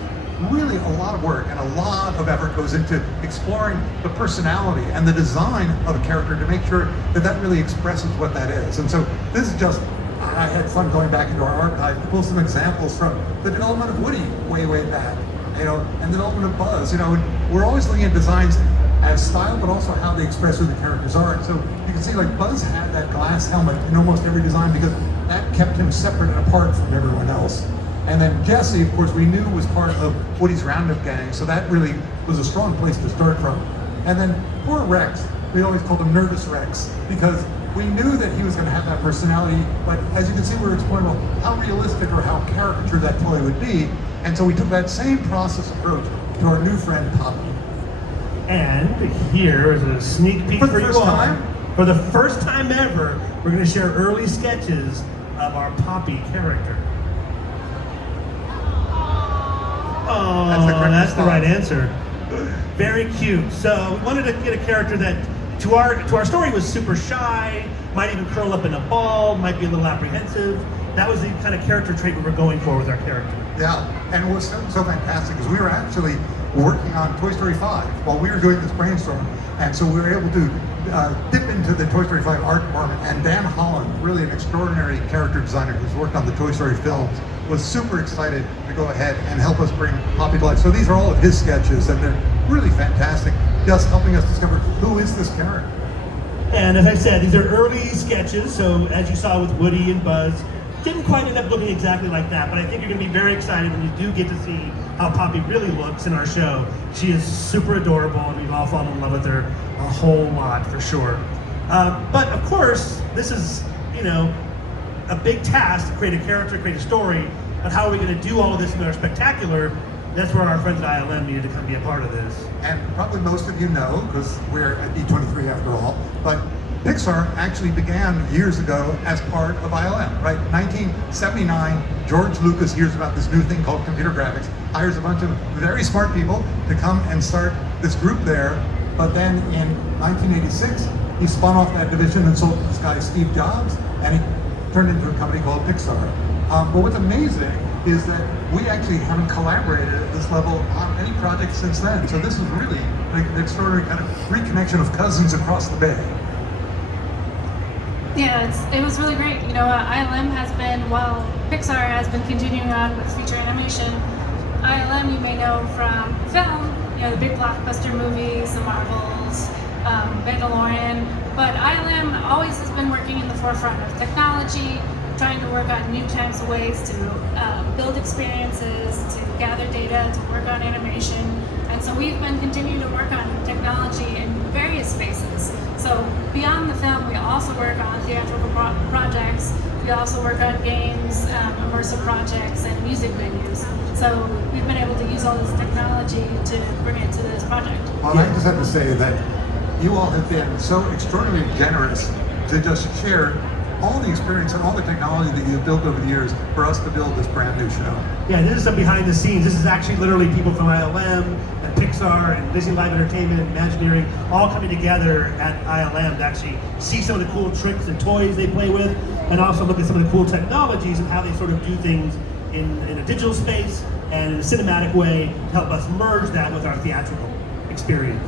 really a lot of work, and a lot of effort goes into exploring the personality and the design of a character to make sure that that really expresses what that is. And so this is just, I had fun going back into our archive to pull some examples from the development of Woody way back, you know, and the development of Buzz. You know, and we're always looking at designs as style, but also how they express who the characters are. And so you can see, like, Buzz had that glass helmet in almost every design because that kept him separate and apart from everyone else. And then Jesse, of course, we knew was part of Woody's Roundup gang, so that really was a strong place to start from. And then poor Rex, we always called him Nervous Rex, because we knew that he was going to have that personality, but as you can see, we were exploring, well, how realistic or how caricature that toy would be. And so we took that same process approach to our new friend, Poppy. And here is a sneak peek for you all. For the first time ever, we're going to share early sketches of our Poppy character. Oh, that's the right answer. Very cute. So we wanted to get a character that, to our story, was super shy, might even curl up in a ball, might be a little apprehensive. That was the kind of character trait we were going for with our character. Yeah, and it was so fantastic because we were actually working on Toy Story 5 while we were doing this brainstorm, and so we were able to dip into the Toy Story 5 art department, and Dan Holland, really an extraordinary character designer who's worked on the Toy Story films, was super excited to go ahead and help us bring Poppy to life. So these are all of his sketches, and they're really fantastic, just helping us discover who is this character. And as I said, these are early sketches, so as you saw with Woody and Buzz, didn't quite end up looking exactly like that, but I think you're going to be very excited when you do get to see how Poppy really looks in our show. She is super adorable, and we've all fallen in love with her a whole lot, for sure. But of course, this is, you know, a big task to create a character, create a story, but how are we going to do all of this in our spectacular? That's where our friends at ILM needed to come be a part of this. And probably most of you know, because we're at D23 after all, but Pixar actually began years ago as part of ILM, right? 1979, George Lucas hears about this new thing called computer graphics, hires a bunch of very smart people to come and start this group there. But then in 1986, he spun off that division and sold to this guy, Steve Jobs, and he turned into a company called Pixar. But what's amazing is that we actually haven't collaborated at this level on any project since then. So this is really an extraordinary kind of reconnection of cousins across the bay. Yeah, it was really great. You know, ILM has been, while Pixar has been continuing on with feature animation, ILM you may know from film, you know, the big blockbuster movies, the Marvels, Mandalorian, but ILM always has been working in the forefront of technology, trying to work on new types of ways to build experiences, to gather data, to work on animation. And so we've been continuing to work on technology in various spaces. So beyond the film, we also work on theatrical projects. We also work on games, immersive projects, and music venues. So we've been able to use all this technology to bring it to this project. Well, I just have to say that you all have been so extraordinarily generous to just share all the experience and all the technology that you've built over the years for us to build this brand new show. Yeah, this is some behind the scenes. This is actually literally people from ILM and Pixar and Disney Live Entertainment and Imagineering all coming together at ILM to actually see some of the cool tricks and toys they play with, and also look at some of the cool technologies and how they sort of do things in a digital space and in a cinematic way to help us merge that with our theatrical experience.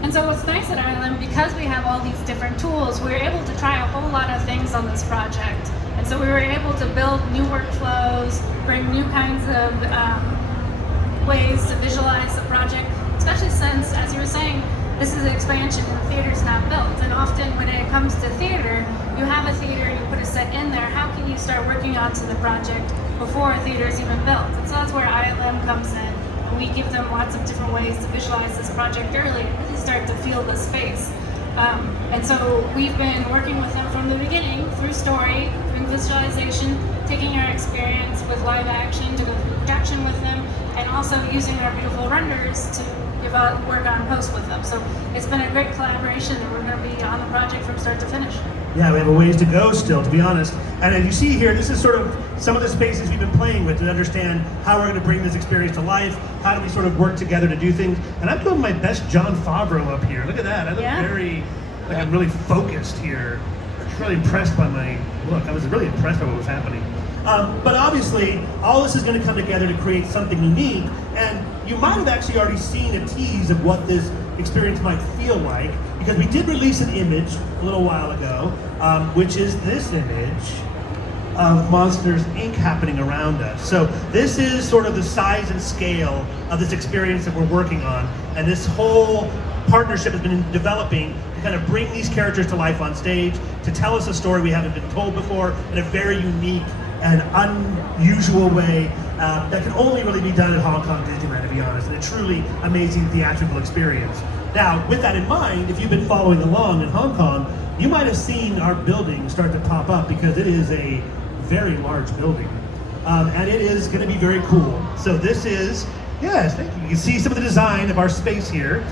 And so what's nice at ILM, because we have all these different tools, we were able to try a whole lot of things on this project. And so we were able to build new workflows, bring new kinds of ways to visualize the project, especially since, as you were saying, this is an expansion and the theater's not built. And often when it comes to theater, you have a theater, you put a set in there, how can you start working onto the project before a theater is even built? And so that's where ILM comes in. We give them lots of different ways to visualize this project early and really start to feel the space. And so we've been working with them from the beginning through story, through visualization, taking our experience with live action to go through production with them, and also using our beautiful renders to give out work on post with them. So it's been a great collaboration, and we're going to be on the project from start to finish. Yeah, we have a ways to go still, to be honest. And as you see here, this is sort of some of the spaces we've been playing with to understand how we're going to bring this experience to life. How do we sort of work together to do things? And I'm doing my best Jon Favreau up here. Look at that. I look very, like I'm really focused here. I'm just really impressed by my look. I was really impressed by what was happening. But obviously, all this is going to come together to create something unique. And you might have actually already seen a tease of what this experience might feel like, because we did release an image a little while ago, which is this image of Monsters, Inc. happening around us. So this is sort of the size and scale of this experience that we're working on. And this whole partnership has been developing to kind of bring these characters to life on stage, to tell us a story we haven't been told before in a very unique and unusual way that can only really be done at Hong Kong Disneyland, to be honest, and a truly amazing theatrical experience. Now, with that in mind, if you've been following along in Hong Kong, you might have seen our building start to pop up, because it is a very large building. And it is going to be very cool. So this is, yes, thank you. You can see some of the design of our space here.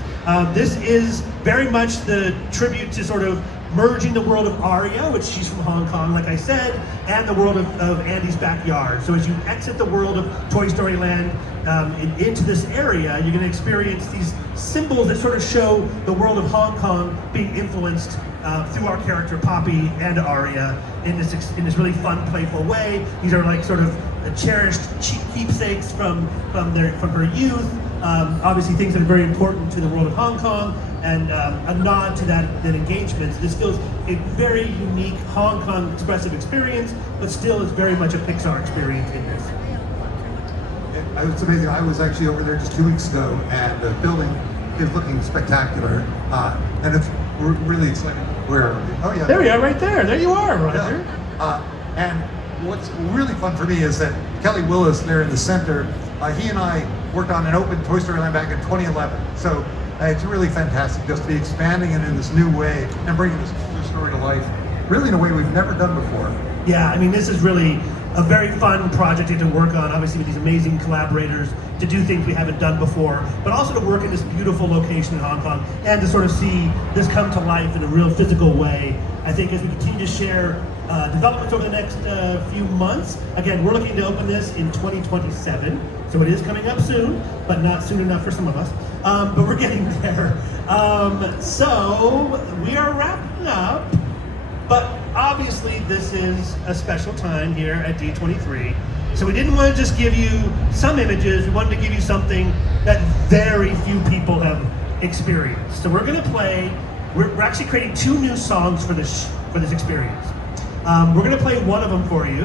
This is very much the tribute to sort of merging the world of Aria, which she's from Hong Kong, like I said, and the world of Andy's backyard. So as you exit the world of Toy Story Land into this area, you're going to experience these symbols that sort of show the world of Hong Kong being influenced through our character Poppy and Aria in this really fun, playful way. These are like sort of cherished keepsakes from her youth. Obviously things that are very important to the world of Hong Kong, and a nod to that engagement. This feels a very unique Hong Kong expressive experience, but still is very much a Pixar experience in this. It's amazing. I was actually over there just 2 weeks ago, and the building is looking spectacular, and it's really exciting. Where are we? Oh yeah. There we are, right there. There you are, Roger. Yeah. And what's really fun for me is that Kelly Willis there in the center, he and I worked on an open Toy Story Land back in 2011. So it's really fantastic just to be expanding it in this new way and bringing this story to life, really in a way we've never done before. Yeah, I mean, this is really a very fun project to work on, obviously with these amazing collaborators, to do things we haven't done before, but also to work in this beautiful location in Hong Kong and to sort of see this come to life in a real physical way. I think as we continue to share developments over the next few months, again, we're looking to open this in 2027, so it is coming up soon, but not soon enough for some of us, but we're getting there. So we are wrapping up, but obviously this is a special time here at D23. So we didn't want to just give you some images, we wanted to give you something that very few people have experienced. So we're going to play, we're actually creating 2 new songs for this experience. We're going to play one of them for you,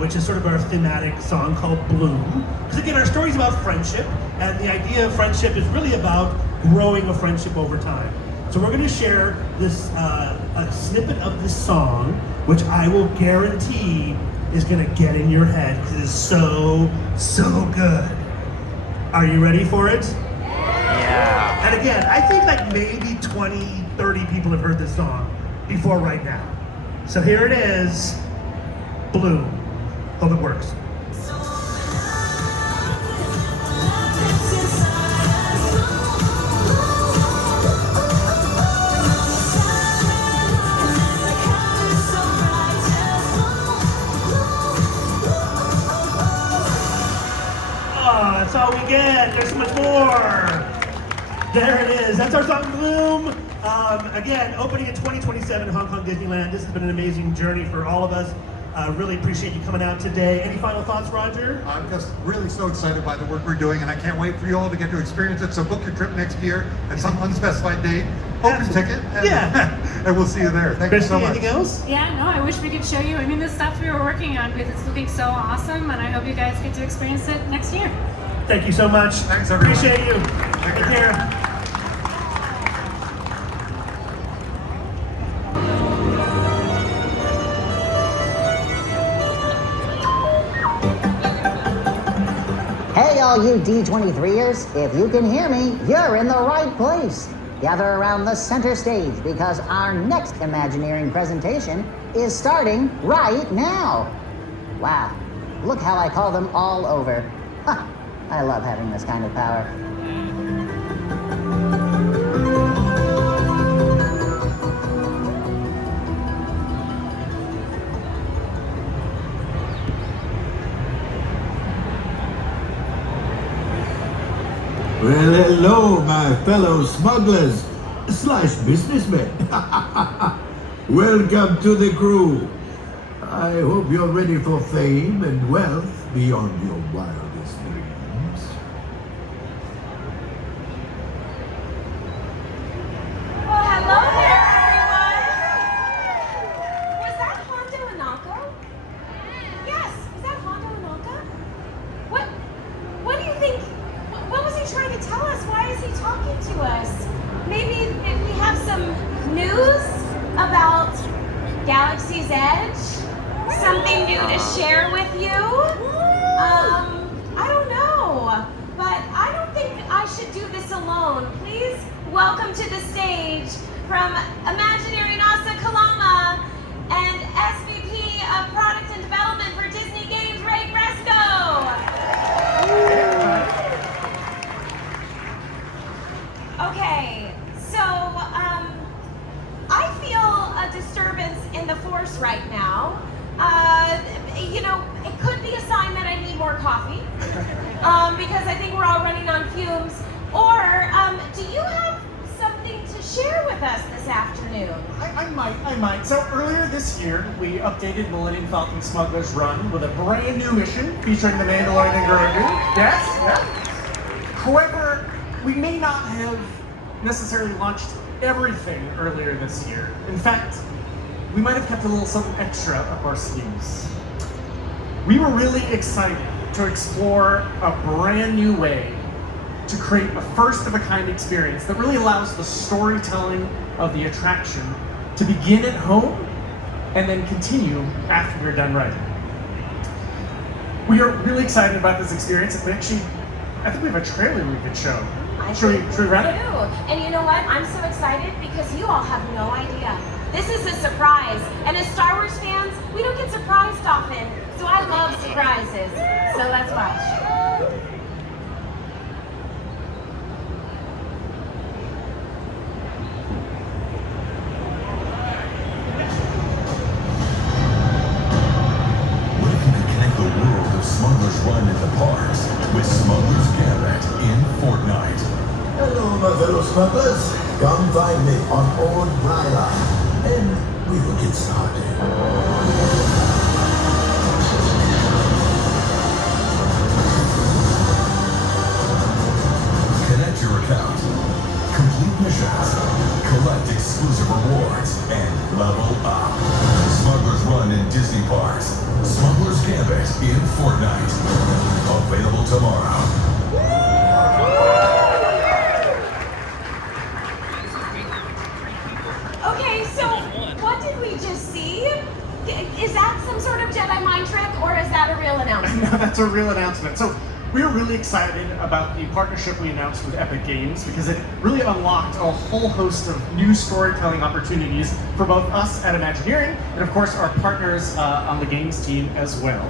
which is sort of our thematic song called Bloom. Because again, our story's about friendship, and the idea of friendship is really about growing a friendship over time. So we're going to share this a snippet of this song, which I will guarantee is going to get in your head because it is so good. Are you ready for it? Yeah. And again, I think like maybe 20, 30 people have heard this song before right now. So here it is, Blue. Hope it works. That's all we get. There's so much more. There it is. That's our song Bloom. Again, opening in 2027 Hong Kong Disneyland. This has been an amazing journey for all of us. Really appreciate you coming out today. Any final thoughts, Roger? I'm just really so excited by the work we're doing, and I can't wait for you all to get to experience it. So book your trip next year at some unspecified date. Open ticket. And, and we'll see you there. Thank you so much. Anything else? Yeah, no, I wish we could show you. I mean, the stuff we were working on, because it's looking so awesome, and I hope you guys get to experience it next year. Thank you so much. Thanks, everyone. Appreciate you. Take care. Hey, all you D23ers, if you can hear me, you're in the right place. Gather around the center stage because our next Imagineering presentation is starting right now. Wow, look how I call them all over. Huh, I love having this kind of power. Well, hello, my fellow smugglers / businessmen. Welcome to the crew. I hope you're ready for fame and wealth beyond your wildest dreams. Well, hello there, everyone. Was that Hondo Inako? Yes, was that Hondo Inako? What do you think? What was he trying to tell us? Why is he talking to us? Maybe we have some news about Galaxy's Edge? Something new to share with you? I don't know, but I don't think I should do this alone. Please welcome to the stage from Imagineering NASA Kalama and SVP of Product and Development for Disney Games, Ray Fresco. Okay, so I feel a disturbance in the force right now. You know, it could be a sign that I need more coffee because I think we're all running on fumes. Or do you have something to share with us this afternoon? I might. So earlier this year, we updated Millennium Falcon Smuggler's Run with a brand new mission featuring the Mandalorian and Grogu. Yes, yeah. However, we may not have necessarily launched everything earlier this year. In fact, we might have kept a little something extra up our sleeves. We were really excited to explore a brand new way to create a first-of-a-kind experience that really allows the storytelling of the attraction to begin at home and then continue after we're done riding. We are really excited about this experience, and I think we have a trailer we could show. Should we run it? And you know what? I'm so excited because you all have no idea. This is a surprise. And as Star Wars fans, we don't get surprised often. So I love surprises. So let's watch. What if you could connect the world of Smuggler's Run in the parks with Smuggler's Gambit in Fortnite? Hello, my fellow smugglers. Come find me on Old Blyla, and we will get started. Connect your account, complete missions, collect exclusive rewards, and level up. Smuggler's Run in Disney Parks. Smuggler's Gambit in Fortnite. Available tomorrow. Is that some sort of Jedi mind trick, or is that a real announcement? No, that's a real announcement. So we're really excited about the partnership we announced with Epic Games because it really unlocked a whole host of new storytelling opportunities for both us at Imagineering and, of course, our partners on the games team as well.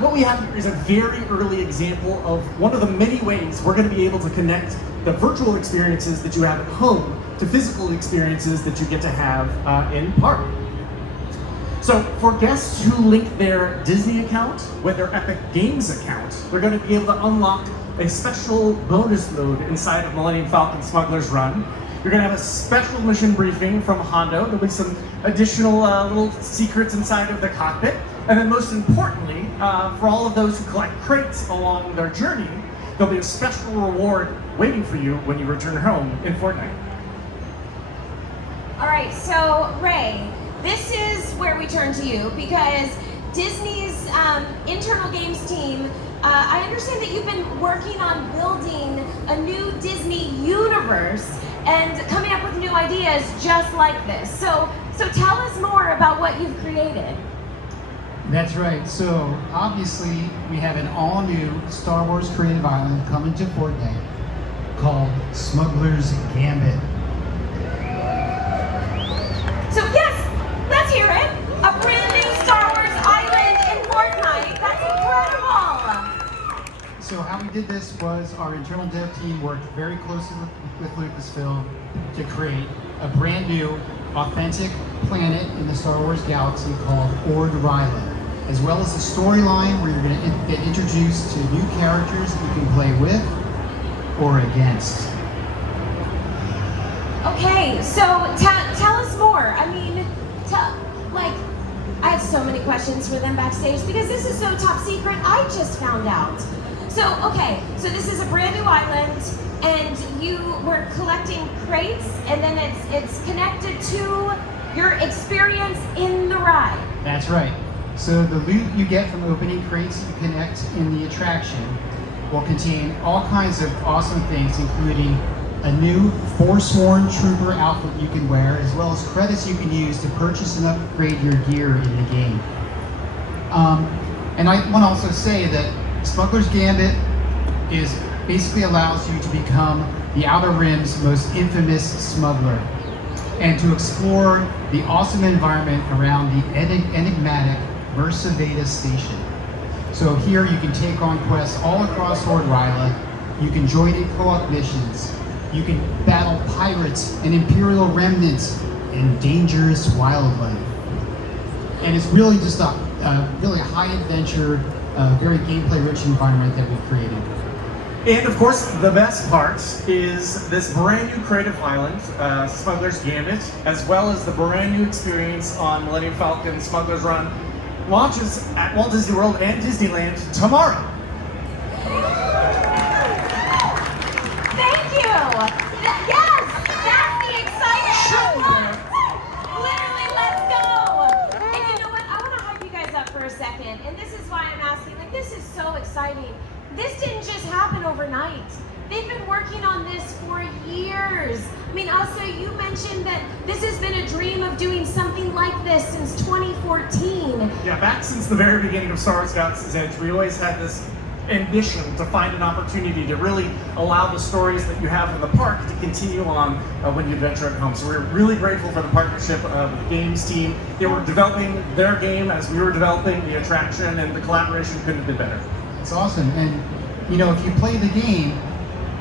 What we have here is a very early example of one of the many ways we're going to be able to connect the virtual experiences that you have at home to physical experiences that you get to have in park. So for guests who link their Disney account with their Epic Games account, they're going to be able to unlock a special bonus mode inside of Millennium Falcon Smuggler's Run. You're going to have a special mission briefing from Hondo. There'll be some additional little secrets inside of the cockpit. And then most importantly, for all of those who collect crates along their journey, there'll be a special reward waiting for you when you return home in Fortnite. All right, so Ray, this is where we turn to you because Disney's internal games team, I understand that you've been working on building a new Disney universe and coming up with new ideas just like this. So tell us more about what you've created. That's right. So obviously we have an all-new Star Wars creative island coming to Fortnite called Smuggler's Gambit. So yes, let's hear it. A brand new Star Wars island in Fortnite. That's incredible. So how we did this was our internal dev team worked very closely with Lucasfilm to create a brand new, authentic planet in the Star Wars galaxy called Ryla, as well as a storyline where you're going to get introduced to new characters that you can play with or against. Okay, so tell us more. I mean, I have so many questions for them backstage because this is so top secret. I just found out. So, okay, so this is a brand new island and you were collecting crates and then it's connected to your experience in the ride. That's right. So the loot you get from opening crates you connect in the attraction will contain all kinds of awesome things, including a new Forsworn Trooper outfit you can wear, as well as credits you can use to purchase and upgrade your gear in the game. And I want to also say that Smuggler's Gambit basically allows you to become the Outer Rim's most infamous smuggler and to explore the awesome environment around the enigmatic Versa Veda station. So here you can take on quests all across Ryla. You can join in co-op missions. You can battle pirates and Imperial remnants and dangerous wildlife. And it's really just a really high adventure, very gameplay-rich environment that we've created. And of course, the best part is this brand new creative island, Smuggler's Gambit, as well as the brand new experience on Millennium Falcon Smuggler's Run, launches at Walt Disney World and Disneyland tomorrow. Thank you. Yes, that's the excitement I want. Literally, let's go. And you know what? I want to hype you guys up for a second. And this is why I'm asking. Like, this is so exciting. This didn't just happen overnight. They've been working on this for years. I mean, also, you mentioned that this has been a dream of doing something like this since 2014. Yeah, back since the very beginning of Star Wars Galaxy's Edge, we always had this ambition to find an opportunity to really allow the stories that you have in the park to continue on when you adventure at home. So we're really grateful for the partnership of the games team. They were developing their game as we were developing the attraction, and the collaboration couldn't have been better. It's awesome. And, you know, if you play the game,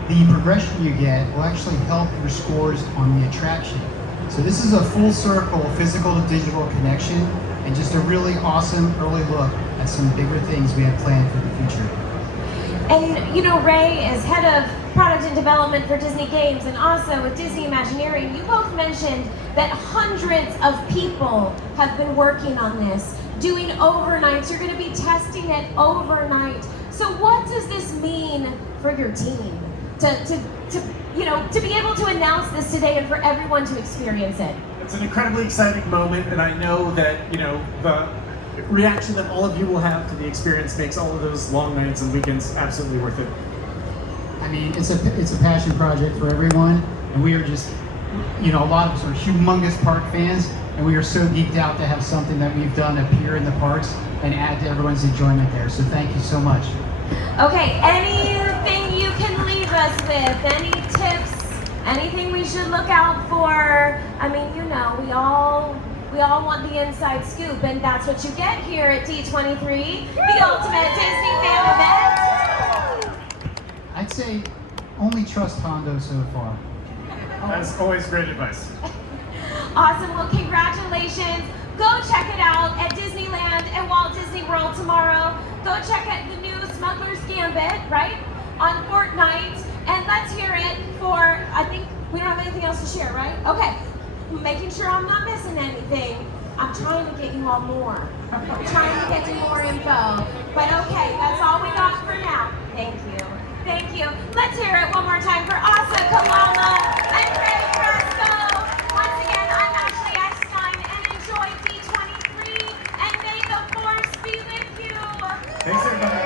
the progression you get will actually help your scores on the attraction. So this is a full circle physical to digital connection and just a really awesome early look at some bigger things we have planned for the future. And you know, Ray is head of product and development for Disney Games and also with Disney Imagineering. You both mentioned that hundreds of people have been working on this, doing overnights. You're going to be testing it overnight. So what does this mean for your team? To be able to announce this today and for everyone to experience it. It's an incredibly exciting moment, and I know that, the reaction that all of you will have to the experience makes all of those long nights and weekends absolutely worth it. I mean, it's a passion project for everyone, and we are just, a lot of us are humongous park fans, and we are so geeked out to have something that we've done appear in the parks and add to everyone's enjoyment there. So thank you so much. Okay, anything you can leave us with? Any tips? Anything we should look out for? I mean, you know, we all want the inside scoop, and that's what you get here at D23, the ultimate Disney fan event. I'd say only trust Hondo so far. That's always great advice. Awesome, well, congratulations. Go check it out at Disneyland and Walt Disney World tomorrow. Go check out the new Smuggler's Gambit, right, on Fortnite. And let's hear it for, I think we don't have anything else to share, right? Okay, making sure I'm not missing anything. I'm trying to get you all more. I'm trying to get you more info. But okay, that's all we got for now. Thank you. Thank you. Let's hear it one more time for Asa Kalala and Ray Fresco. Once again, I'm Ashley Eckstein, and enjoy D23, and may the force be with you. Thanks, everybody.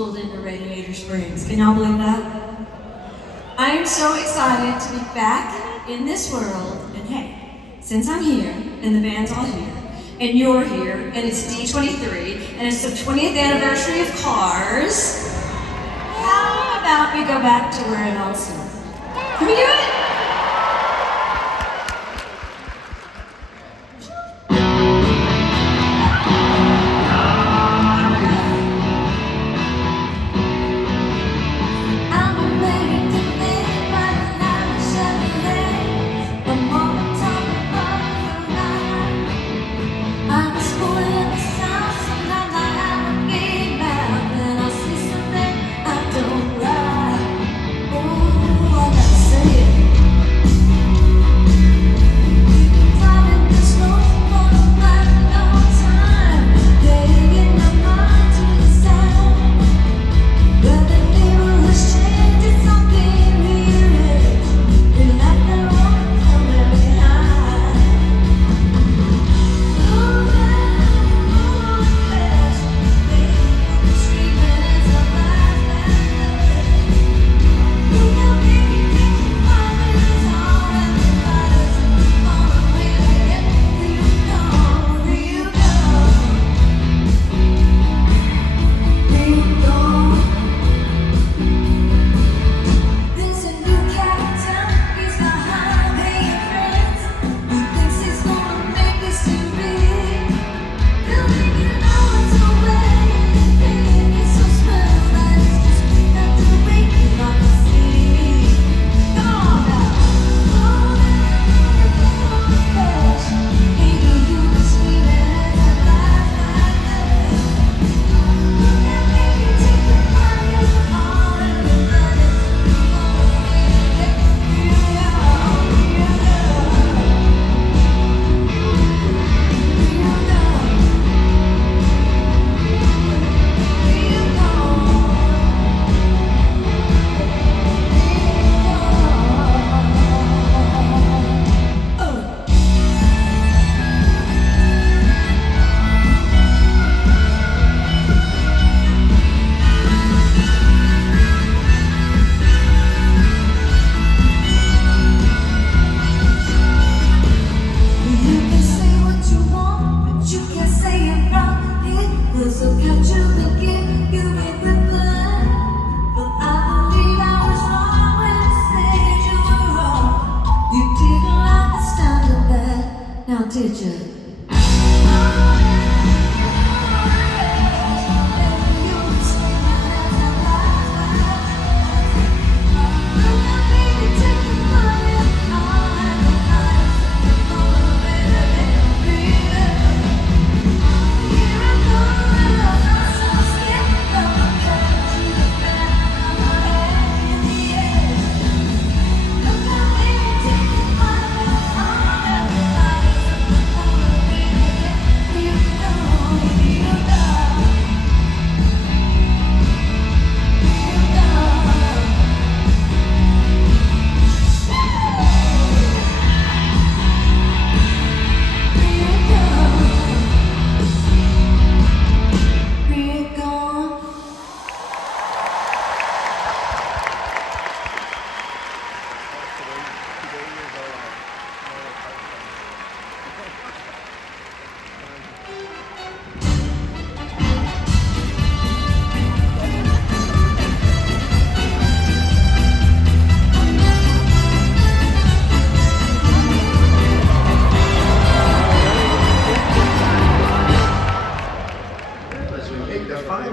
pulled into Radiator Springs. Can y'all believe that? I am so excited to be back in this world, and hey, since I'm here, and the band's all here, and you're here, and it's D23, and it's the 20th anniversary of Cars, how about we go back to where it all started? Can we do it? Did you?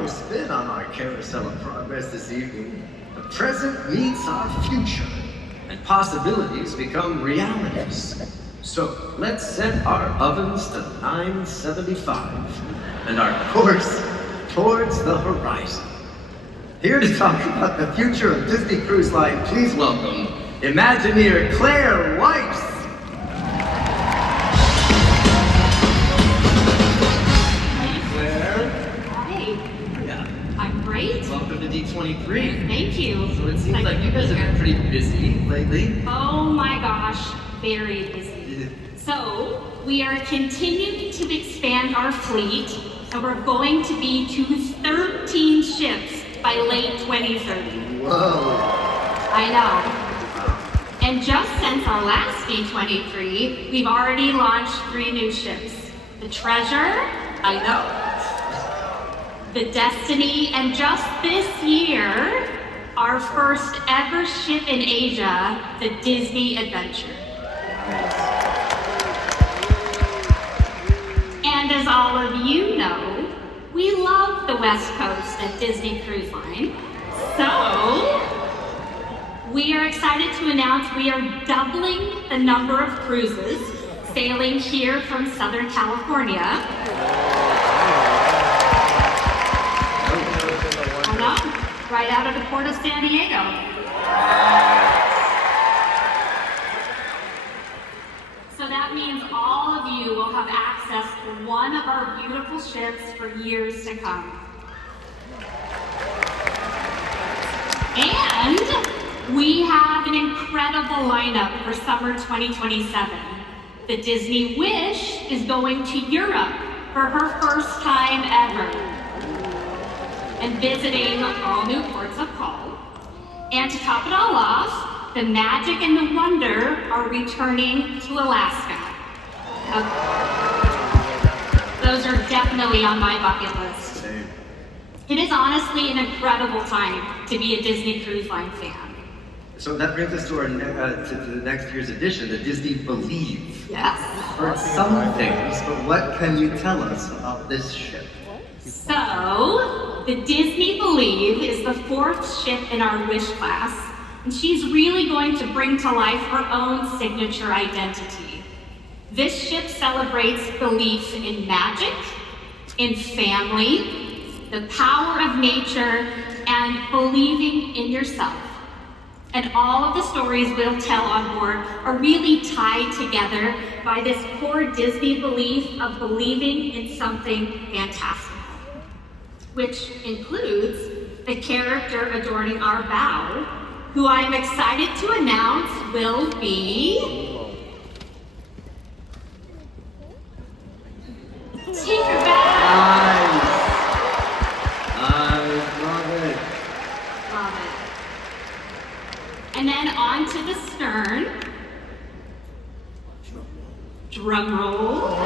Spin on our carousel of progress this evening. The present meets our future, and possibilities become realities. So let's set our ovens to 975 and our course towards the horizon. Here to talk about the future of Disney Cruise Line, please welcome Imagineer Claire Weiss. Welcome to D23. Thank you. So it seems like you guys have been pretty busy lately. Oh my gosh, very busy. So we are continuing to expand our fleet, and we're going to be to 13 ships by late 2030. Whoa. I know. And just since our last D23, we've already launched 3 new ships. The Treasure, I know. The Destiny, and just this year, our first ever ship in Asia, the Disney Adventure. And as all of you know, we love the West Coast at Disney Cruise Line. So, we are excited to announce we are doubling the number of cruises sailing here from Southern California. I know, right out of the port of San Diego. So that means all of you will have access to one of our beautiful ships for years to come. And we have an incredible lineup for summer 2027. The Disney Wish is going to Europe for her first time ever and visiting all new ports of call. And to top it all off, the Magic and the Wonder are returning to Alaska. Those are definitely on my bucket list. It is honestly an incredible time to be a Disney Cruise Line fan. So that brings us to our to the next year's edition, the Disney Believe. Yes. Heard some things, but what can you tell us about this ship? So, the Disney Believe is the 4th ship in our Wish class, and she's really going to bring to life her own signature identity. This ship celebrates belief in magic, in family, the power of nature, and believing in yourself. And all of the stories we'll tell on board are really tied together by this core Disney belief of believing in something fantastical, which includes the character adorning our bow, who I'm excited to announce will be Tinkerbell. Nice, love it. Love it. And then on to the stern. Drum roll.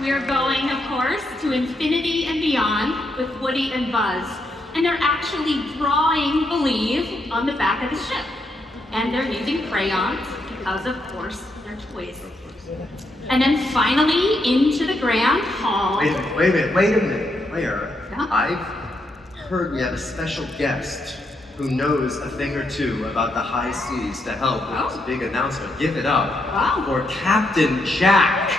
We're going, of course, to infinity and beyond with Woody and Buzz. And they're actually drawing Believe on the back of the ship. And they're using crayons because, of course, they're toys. And then finally, into the grand hall. Wait a minute. Claire, Yeah? I've heard we have a special guest who knows a thing or two about the high seas to help with this big announcement. Give it up for Captain Jack.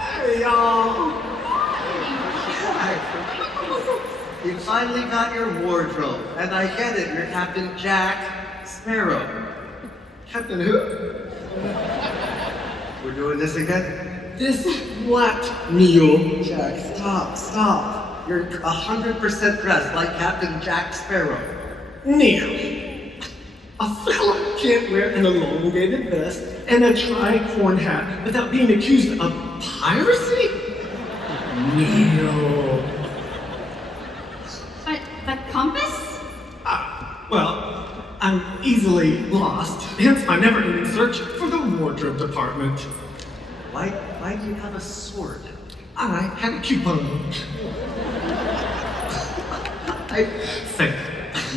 Hey, y'all. You finally got your wardrobe, and I get it, you're Captain Jack Sparrow. Captain who? We're doing this again? This what, Neil? Jack, stop. You're 100% dressed like Captain Jack Sparrow. Neil, a fella can't wear an elongated vest and a tricorn hat without being accused of piracy? Neil. But the compass? Well, I'm easily lost, hence my never-ending search for the wardrobe department. Why do you have a sword? I had a coupon. I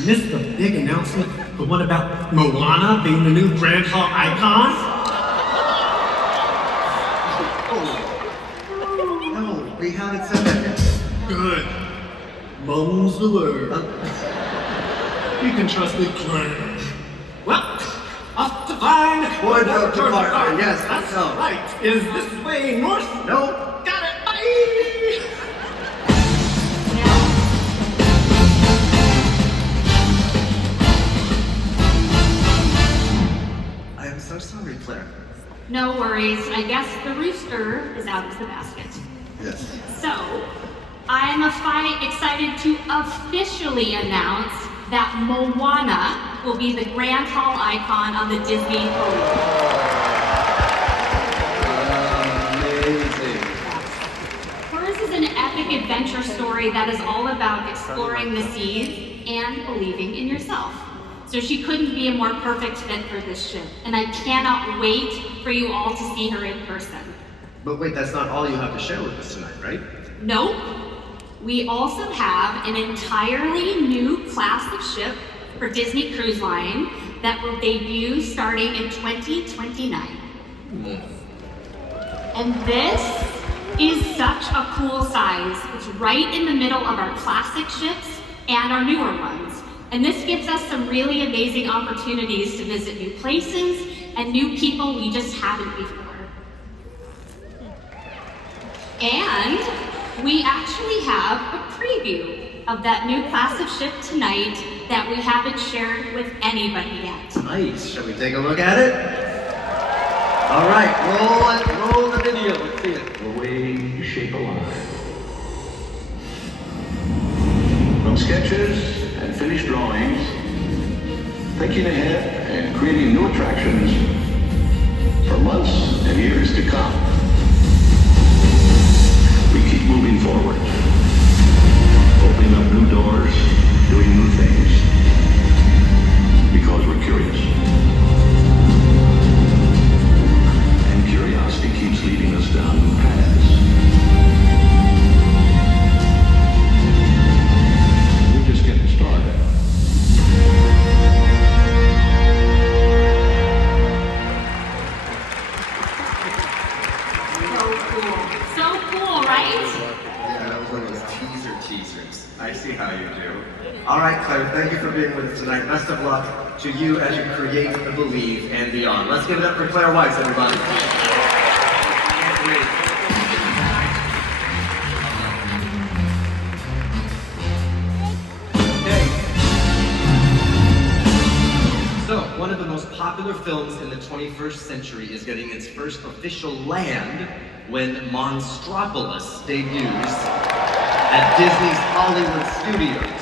missed the big announcement, the one about Moana being the new Grand Hall icon. No, we haven't said that yet. Good. Mum's the word. You can trust me, Claire. Well, off to find Wardrobe department, yes, That's so. right. Is this way north? No. Got it. Bye. I am so sorry, Claire. No worries. I guess the rooster is out of the basket. Yes. So, I'm excited to officially announce that Moana will be the Grand Hall icon on the Disney Believe. Amazing. Hers is an epic adventure story that is all about exploring the seas and believing in yourself. So she couldn't be a more perfect fit for this ship, and I cannot wait for you all to see her in person. But wait, that's not all you have to share with us tonight, right? Nope. We also have an entirely new class of ship for Disney Cruise Line that will debut starting in 2029. And this is such a cool size. It's right in the middle of our classic ships and our newer ones. And this gives us some really amazing opportunities to visit new places and new people we just haven't before. And we actually have a preview of that new class of ship tonight that we haven't shared with anybody yet. Nice. Shall we take a look at it? All right, roll the video. Let's see it. The way shape alive. From sketches and finished drawings, thinking ahead and creating new attractions for months and years to come. We keep moving forward, opening up new doors, doing new things, because we're curious. And curiosity keeps leading us down new paths. We're just getting started. So cool, right? Yeah, that was one of those teasers. I see how you do. All right, Claire, thank you for being with us tonight. Best of luck to you as you create the Believe and beyond. Let's give it up for Claire Weiss, everybody. So, one of the most popular films in the 21st century is getting its first official land when Monstropolis debuts at Disney's Hollywood Studios.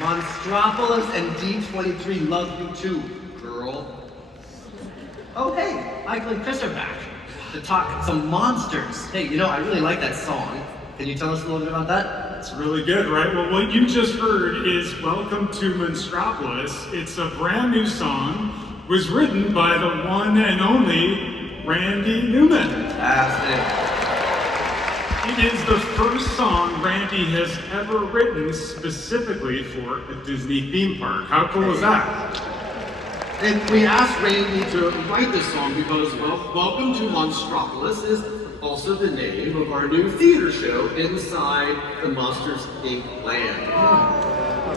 Monstropolis and D23 love you too, girl. Oh, hey, Michael and Chris are back to talk some monsters. Hey, you know, I really like that song. Can you tell us a little bit about that? It's really good, right? Well, what you just heard is Welcome to Monstropolis. It's a brand new song. It was written by the one and only Randy Newman. Fantastic. It is the first song Randy has ever written specifically for a Disney theme park. How cool is that? And we asked Randy to write this song because, well, Welcome to Monstropolis is also the name of our new theater show inside the Monsters, Inc. land.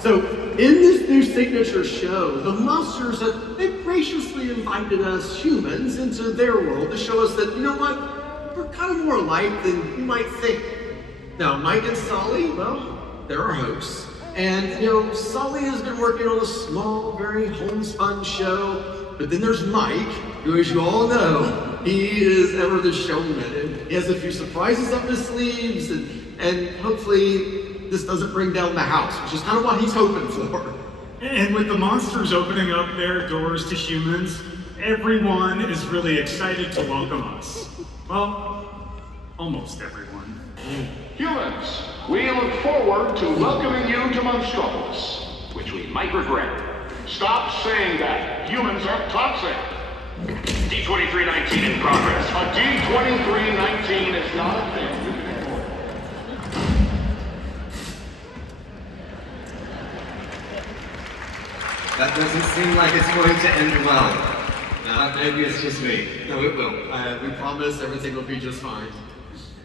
So, in this new signature show, the Monsters they've graciously invited us humans into their world to show us that, you know what, we're kind of more alike than you might think. Now, Mike and Sully, well, they're our hosts. And, you know, Sully has been working on a small, very homespun show. But then there's Mike, who, as you all know, he is ever the showman. And he has a few surprises up his sleeves. And hopefully this doesn't bring down the house, which is kind of what he's hoping for. And with the monsters opening up their doors to humans, everyone is really excited to welcome us. Well, almost everyone. Humans, we look forward to welcoming you to Monstropolis, which we might regret. Stop saying that. Humans are toxic. D23-19 in progress. A D23-19 is not a thing. That doesn't seem like it's going to end well. Maybe it's just me. No, it will. We promise everything will be just fine.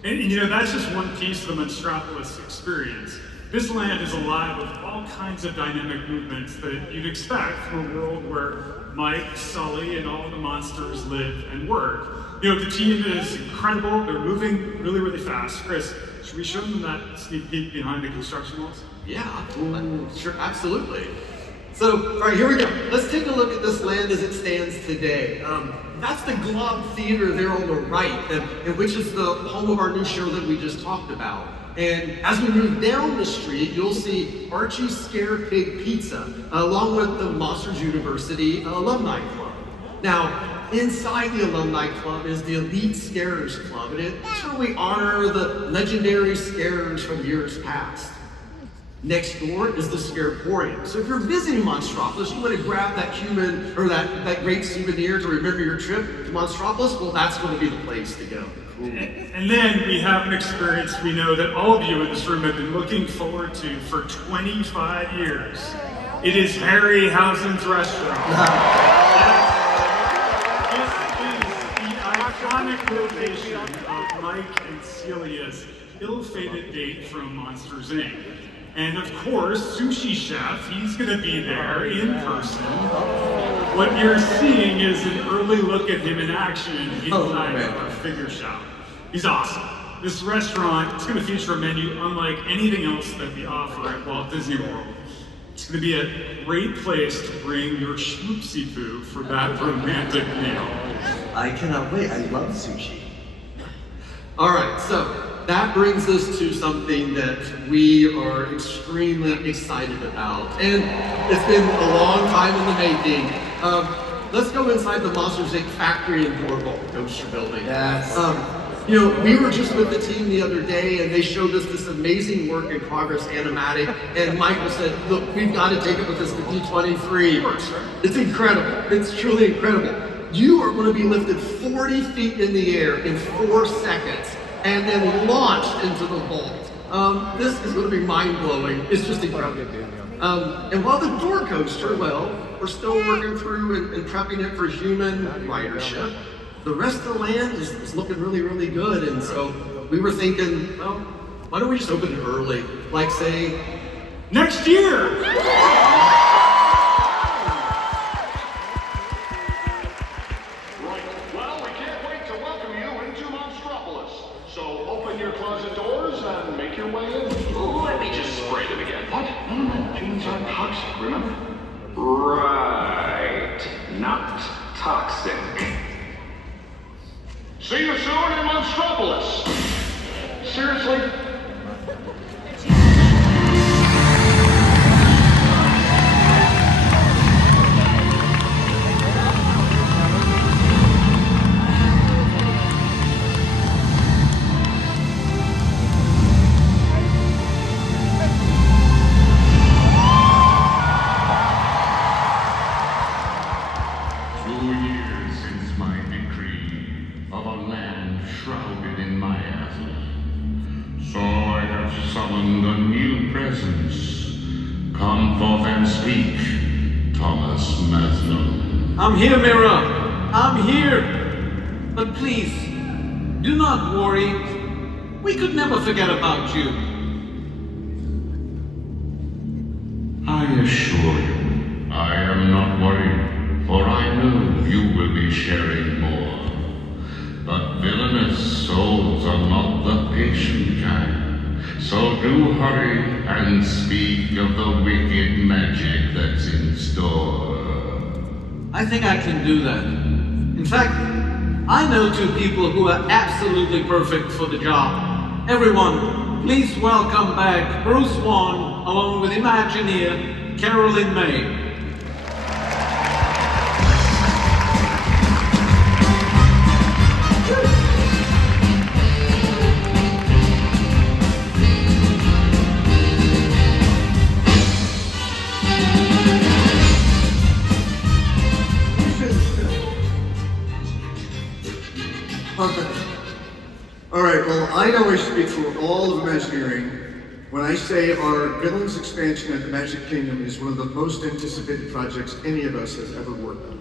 And you know, that's just one piece of the Monstropolis experience. This land is alive with all kinds of dynamic movements that you'd expect from a world where Mike, Sully, and all the monsters live and work. You know, the team is incredible. They're moving really, really fast. Chris, should we show them that sneak peek behind the construction walls? Yeah, sure, absolutely. So, all right, here we go. Let's take a look at this land as it stands today. That's the Glob Theater there on the right, and which is the home of our new show that we just talked about. And as we move down the street, you'll see Archie's Scare Pig Pizza, along with the Monsters University Alumni Club. Now, inside the Alumni Club is the Elite Scarers Club, and it's where we honor the legendary scarers from years past. Next door is the Scareporium. So if you're visiting Monstropolis, you want to grab that human or that great souvenir to remember your trip to Monstropolis, well, that's going to be the place to go. Cool. And then we have an experience we know that all of you in this room have been looking forward to for 25 years. It is Harryhausen's restaurant. This is the iconic location of Mike and Celia's ill-fated date from Monsters, Inc. And of course, Sushi Chef, he's gonna be there in person. What you're seeing is an early look at him in action inside of our figure shop. He's awesome. This restaurant is gonna feature a menu unlike anything else that we offer at Walt Disney World. It's gonna be a great place to bring your schmoopsy poo for that romantic meal. I cannot wait, I love sushi. All right, so that brings us to something that we are extremely excited about. And it's been a long time in the making. Let's go inside the Monsters, Inc. factory and Boardwalk Coaster building. Yes. You know, we were just with the team the other day and they showed us this amazing work in progress animatic. And Michael said, look, we've got to take it with us to D23. It's incredible. It's truly incredible. You are going to be lifted 40 feet in the air in 4 seconds and then launched into the vault. This is going to be mind-blowing. It's just incredible. And while the door coaster, well, we're still working through and prepping it for human ridership, the rest of the land is looking really, really good. And so we were thinking, well, why don't we just open it early? Like, say, next year! Let me just spray them again. What? No, humans aren't toxic, remember? Right. Not toxic. See you soon in Monstropolis. Seriously? Summoned a new presence. Come forth and speak, Thomas Maslin. I'm here, Mira. I'm here. But please, do not worry. We could never forget about you. I assure you, I am not worried, for I know you will be sharing more. But villainous souls are not the patient kind. So do hurry and speak of the wicked magic that's in store. I think I can do that. In fact, I know 2 people who are absolutely perfect for the job. Everyone, please welcome back Bruce Wan along with Imagineer Carolyn May. All right, well, I know I speak for all of Imagineering when I say our Villains expansion at the Magic Kingdom is one of the most anticipated projects any of us has ever worked on.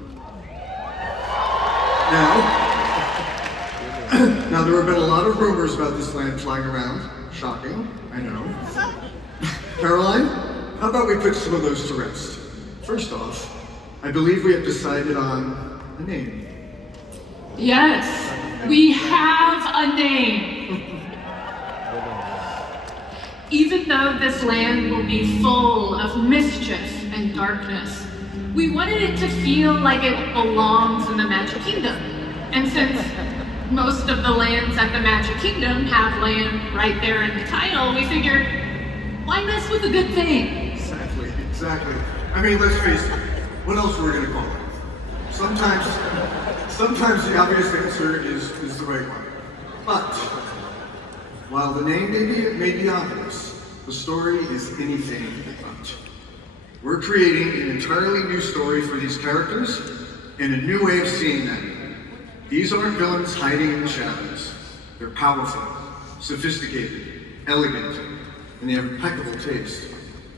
Now there have been a lot of rumors about this land flying around. Shocking, I know. Caroline, how about we put some of those to rest? First off, I believe we have decided on a name. Yes, we have a name. Even though this land will be full of mischief and darkness, we wanted it to feel like it belongs in the Magic Kingdom. And since most of the lands at the Magic Kingdom have land right there in the title, we figured, why mess with a good thing? Exactly. I mean, let's face it, what else were we gonna call it? Sometimes the obvious answer is the right one. But, while the name may be obvious, the story is anything but. We're creating an entirely new story for these characters and a new way of seeing them. These aren't villains hiding in the shadows. They're powerful, sophisticated, elegant, and they have impeccable taste,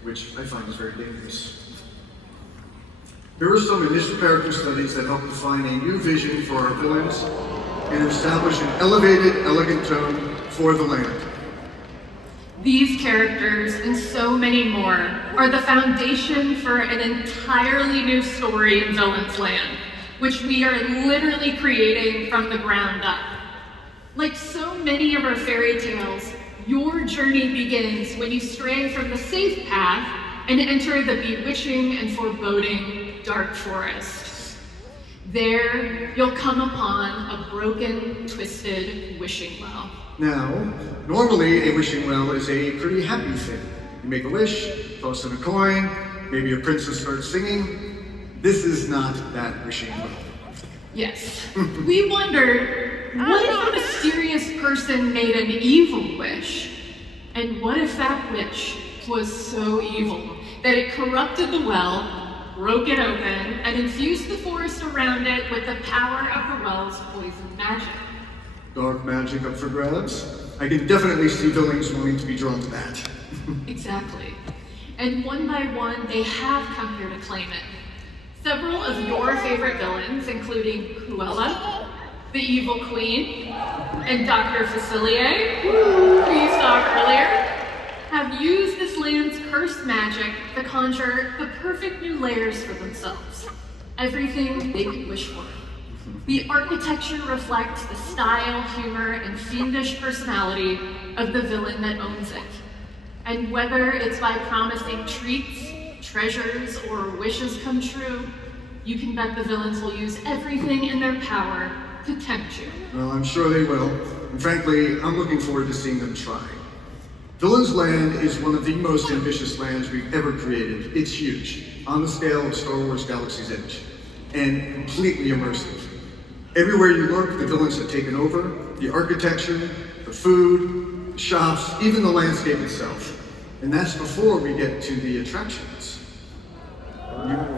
which I find is very dangerous. Here are some initial character studies that help define a new vision for our villains and establish an elevated, elegant tone for the land. These characters and so many more are the foundation for an entirely new story in Villains Land, which we are literally creating from the ground up. Like so many of our fairy tales, your journey begins when you stray from the safe path and enter the bewitching and foreboding dark forest. There, you'll come upon a broken, twisted wishing well. Now, normally a wishing well is a pretty happy thing. You make a wish, toss in a coin, maybe a princess starts singing. This is not that wishing well. Yes. We wondered, what if a mysterious person made an evil wish? And what if that wish was so evil that it corrupted the well, broke it open, and infused the forest around it with the power of the well's poison magic? Dark magic up for grabs? I can definitely see villains wanting to be drawn to that. Exactly. And one by one, they have come here to claim it. Several of your favorite villains, including Cruella, the Evil Queen, and Dr. Facilier, who you saw earlier, have used this land's cursed magic to conjure the perfect new layers for themselves. Everything they could wish for. The architecture reflects the style, humor, and fiendish personality of the villain that owns it. And whether it's by promising treats, treasures, or wishes come true, you can bet the villains will use everything in their power to tempt you. Well, I'm sure they will. And frankly, I'm looking forward to seeing them try. Villains Land is one of the most ambitious lands we've ever created. It's huge, on the scale of Star Wars Galaxy's Edge, and completely immersive. Everywhere you look, the villains have taken over. The architecture, the food, the shops, even the landscape itself. And that's before we get to the attractions.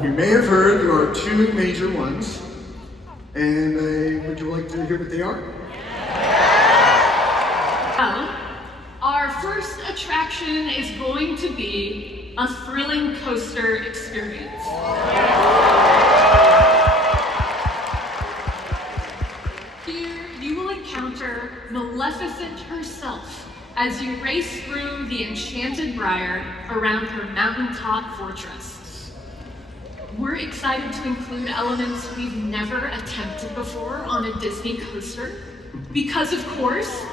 You may have heard there are two major ones, and would you like to hear what they are? Well, our first attraction is going to be a thrilling coaster experience. Here, you will encounter Maleficent herself as you race through the Enchanted Briar around her mountaintop fortress. We're excited to include elements we've never attempted before on a Disney coaster, because of course,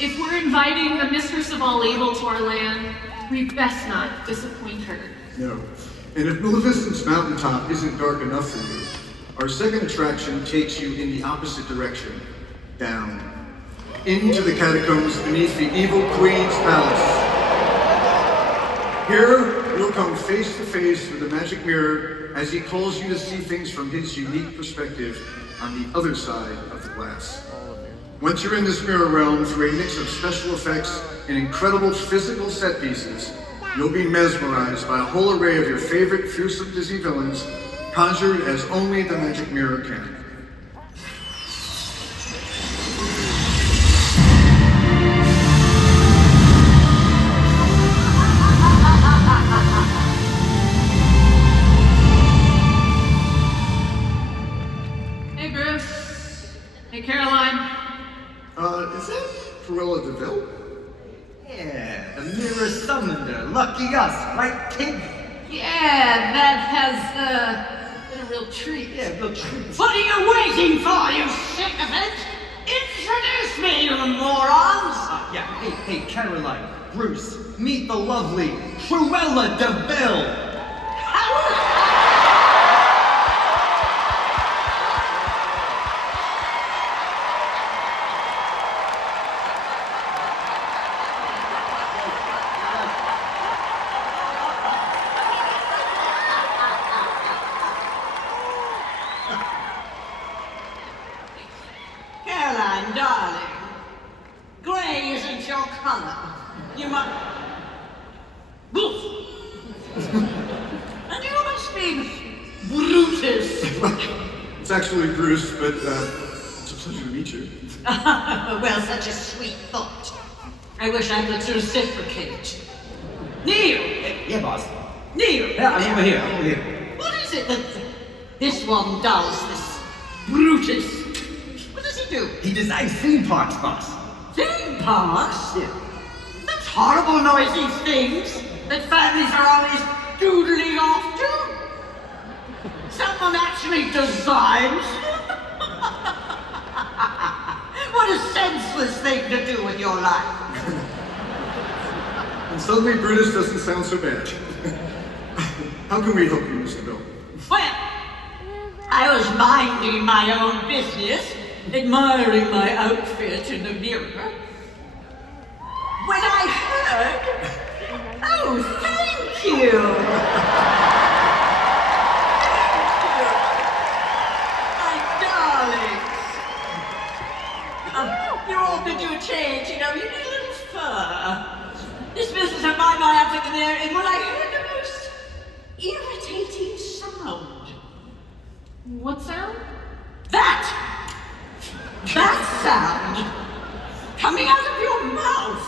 if we're inviting the Mistress of All Evil to our land, we best not disappoint her. No. And if Maleficent's mountaintop isn't dark enough for you, our second attraction takes you in the opposite direction, down, into the catacombs beneath the Evil Queen's palace. Here, you'll come face to face with the magic mirror as he calls you to see things from his unique perspective on the other side of the glass. Once you're in this mirror realm, through a mix of special effects and incredible physical set pieces, you'll be mesmerized by a whole array of your favorite fearsome Disney villains, conjured as only the magic mirror can. Hey, Bruce. Hey, Caroline. Is that Cruella DeVille? Yeah, the mirror summoned her. Lucky us, right, kid? Yeah, that has been a real treat. Yeah, real treat. What are you waiting for, you sycophant? Introduce me, you morons! Yeah, hey, Caroline, Bruce, meet the lovely Cruella DeVille. Caroline, darling, grey isn't your color. You must... And you must be Brutus. It's actually Bruce, but it's a pleasure to meet you. Well, such a sweet thought. I wish I could reciprocate. Neil! Yeah, boss. Neil! Yeah, I'm over here. What is it that this one does, this Brutus? What does he do? He designs theme parks, boss. Theme parks? Yeah. Those horrible noisy things that families are always doodling off to? Someone actually designs them? What a senseless thing to do with your life. And suddenly Brutus doesn't sound so bad. How can we help you, Mr. Bill? Well, I was minding my own business, admiring my outfit in the mirror, when I heard, oh, thank you. My darlings. You're all been to a change, you know, you need a little fur. This business of mine might have taken there, and when I heard the most irritating sound. What sound? That sound coming out of your mouth.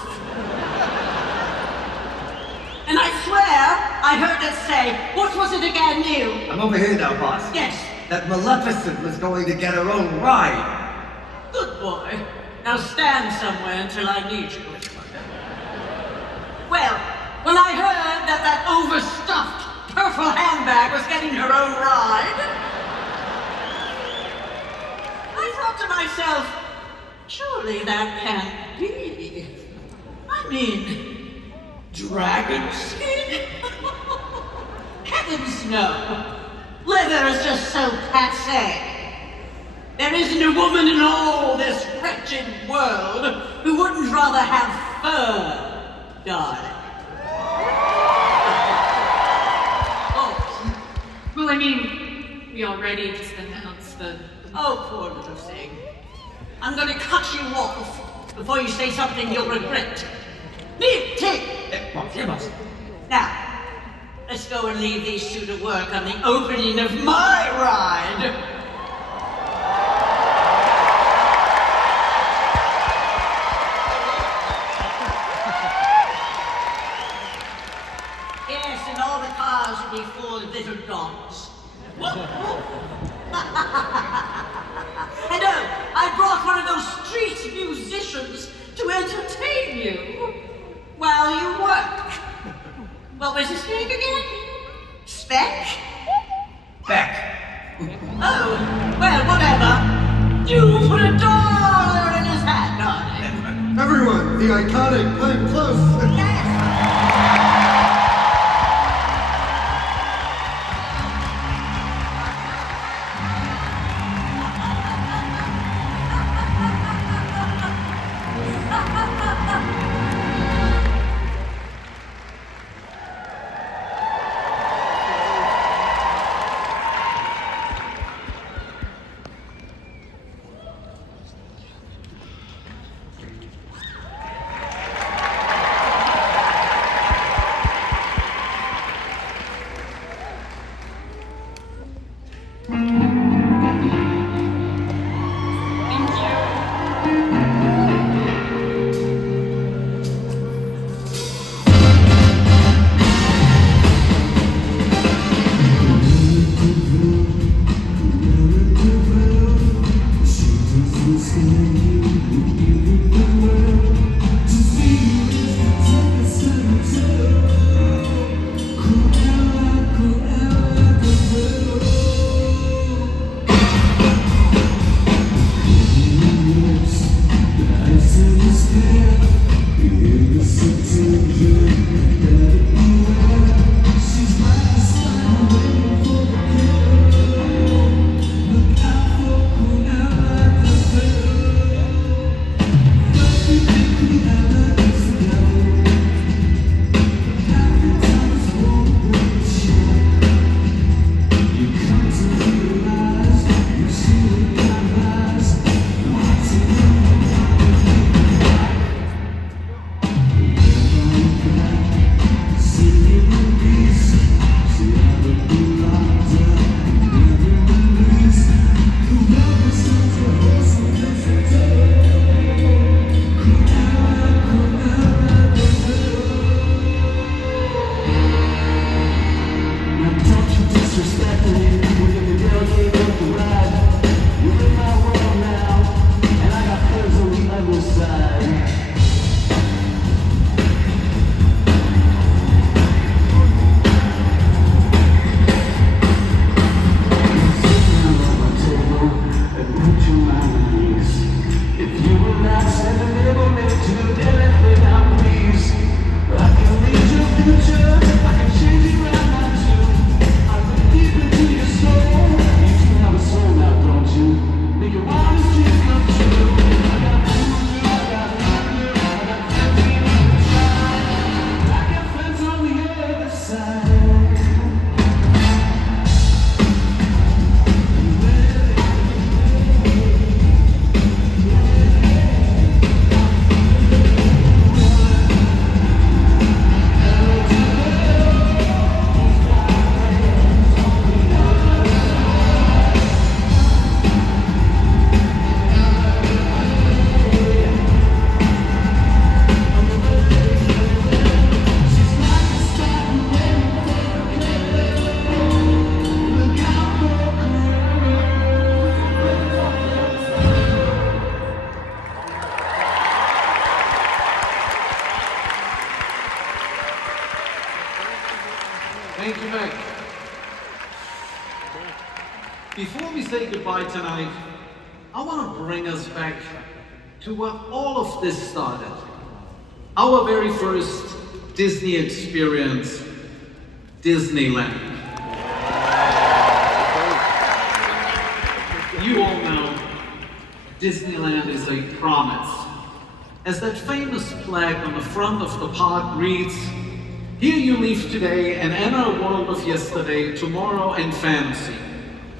And I swear I heard it say, what was it again, Neil? I'm over here now, boss. Yes. That Maleficent was going to get her own ride. Good boy. Now stand somewhere until I need you. Well, when I heard that overstuffed purple handbag was getting her own ride, I thought to myself, surely that can't be. I mean, dragon skin? Heavens no. Leather is just so passé. There isn't a woman in all this wretched world who wouldn't rather have fur. Darling. Oh, well, I mean, we already just announced the... Oh, poor little thing. I'm going to cut you off before you say something you'll regret. Neil, take! Here, boss. Now, let's go and leave these two to work on the opening of my ride. Yes, and all the cars will be full of little dogs. And oh, I brought one of those street musicians to entertain you while you work. What was his name again? Speck? Beck. Oh, well, whatever. You put a dollar in his hat, darling. Everyone, the iconic Glenn Close. Thank you, Meg. Before we say goodbye tonight, I want to bring us back to where all of this started. Our very first Disney experience, Disneyland. You all know Disneyland is a promise. As that famous flag on the front of the park reads, "Here you leave today and enter a world of yesterday, tomorrow, and fantasy."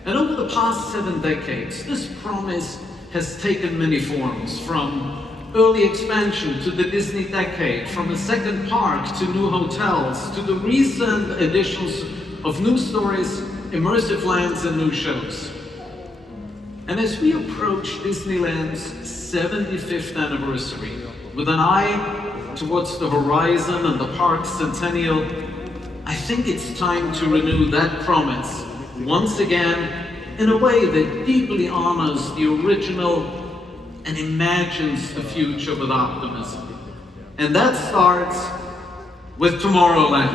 And over the past 7 decades, this promise has taken many forms, from early expansion to the Disney decade, from a second park to new hotels, to the recent additions of new stories, immersive lands, and new shows. And as we approach Disneyland's 75th anniversary, with an eye towards the horizon and the park's centennial, I think it's time to renew that promise once again in a way that deeply honors the original and imagines the future with optimism. And that starts with Tomorrowland.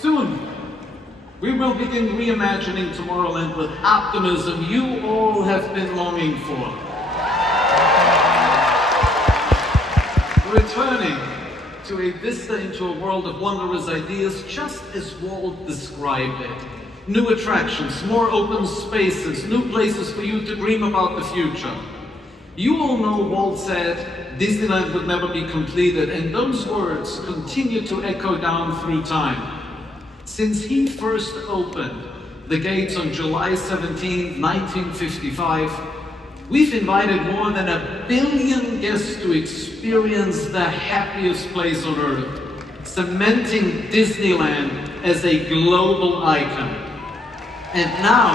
Soon, we will begin reimagining Tomorrowland with optimism you all have been longing for. Returning to a vista into a world of wondrous ideas, just as Walt described it. New attractions, more open spaces, new places for you to dream about the future. You all know Walt said Disneyland would never be completed, and those words continue to echo down through time. Since he first opened the gates on July 17, 1955, we've invited more than 1 billion guests to experience the happiest place on earth, cementing Disneyland as a global icon. And now,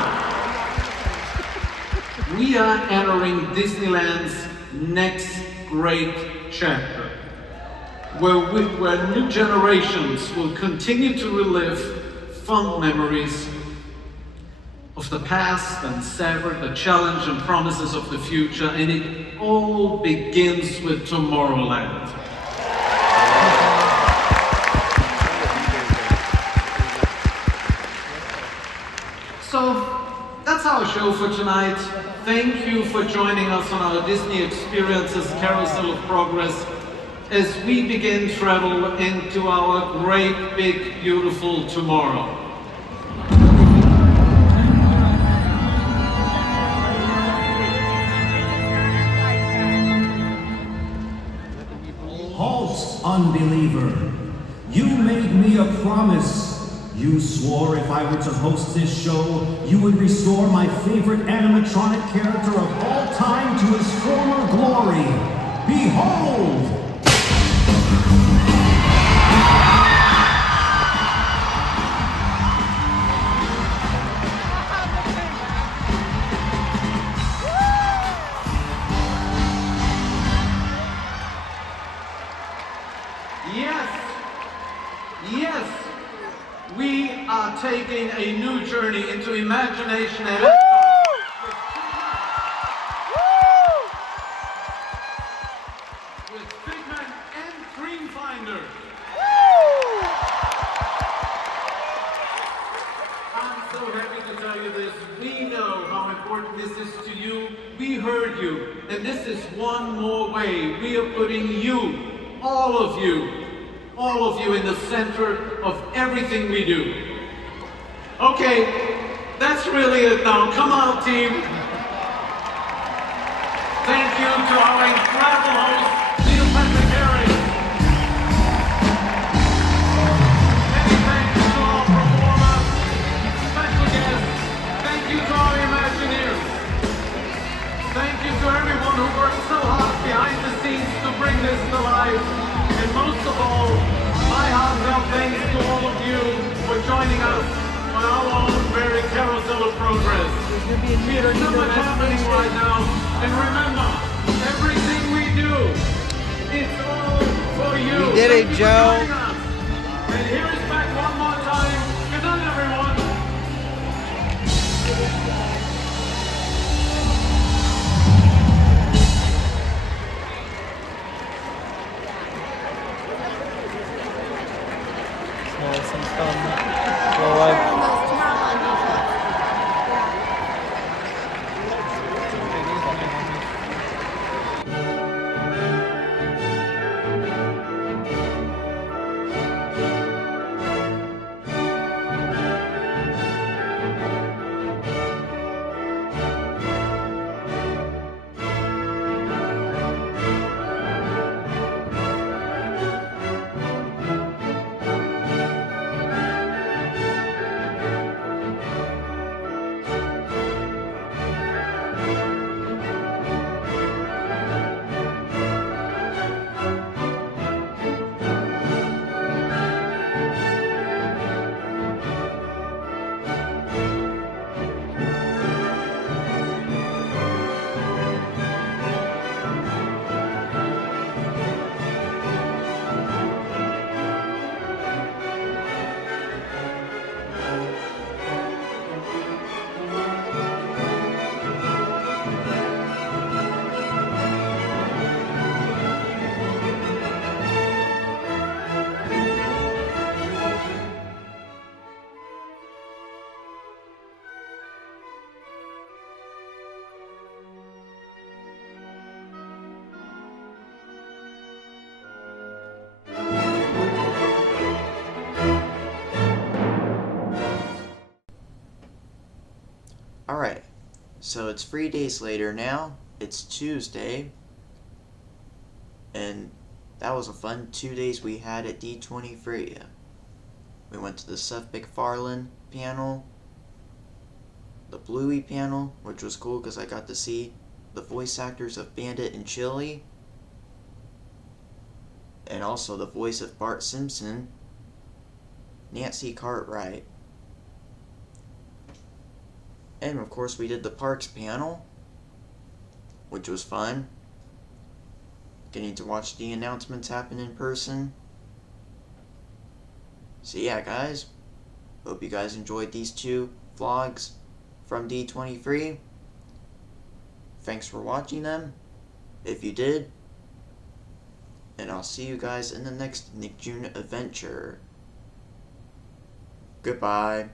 we are entering Disneyland's next great chapter, where new generations will continue to relive fond memories of the past and savor the challenge and promises of the future, and it all begins with Tomorrowland. So, that's our show for tonight. Thank you for joining us on our Disney Experiences Carousel of Progress as we begin travel into our great, big, beautiful tomorrow. Halt, unbeliever. You made me a promise. You swore if I were to host this show, you would restore my favorite animatronic character of all time to his former glory. Behold! Yes, we are taking a new journey into imagination and with Figment and Dreamfinder. I'm so happy to tell you this. We know how important this is to you. We heard you. And this is one more way we are putting you, all of you in the center of everything we do. Okay, that's really it now. Come on, team. Thank you to our incredible host, Neil Patrick Harris. Many thanks to our performers, special guests. Thank you to our Imagineers. Thank you to everyone who worked so hard behind the scenes to bring this to life. And most of all, my heartfelt thanks to all of you for joining us on our own very Carousel of Progress. There's so much happening right now, and remember, everything we do, it's all for you. We did it, Thank you for Joe. joining us. And here is back one more time. Good night, everyone. Alright, so it's 3 days later now. It's Tuesday. And that was a fun 2 days we had at D23. We went to the Seth MacFarlane panel, the Bluey panel, which was cool because I got to see the voice actors of Bandit and Chili, and also the voice of Bart Simpson, Nancy Cartwright. And of course we did the parks panel, which was fun. Getting to watch the announcements happen in person. So yeah, guys, hope you guys enjoyed these 2 vlogs from D23. Thanks for watching them, if you did. And I'll see you guys in the next Nick June adventure. Goodbye.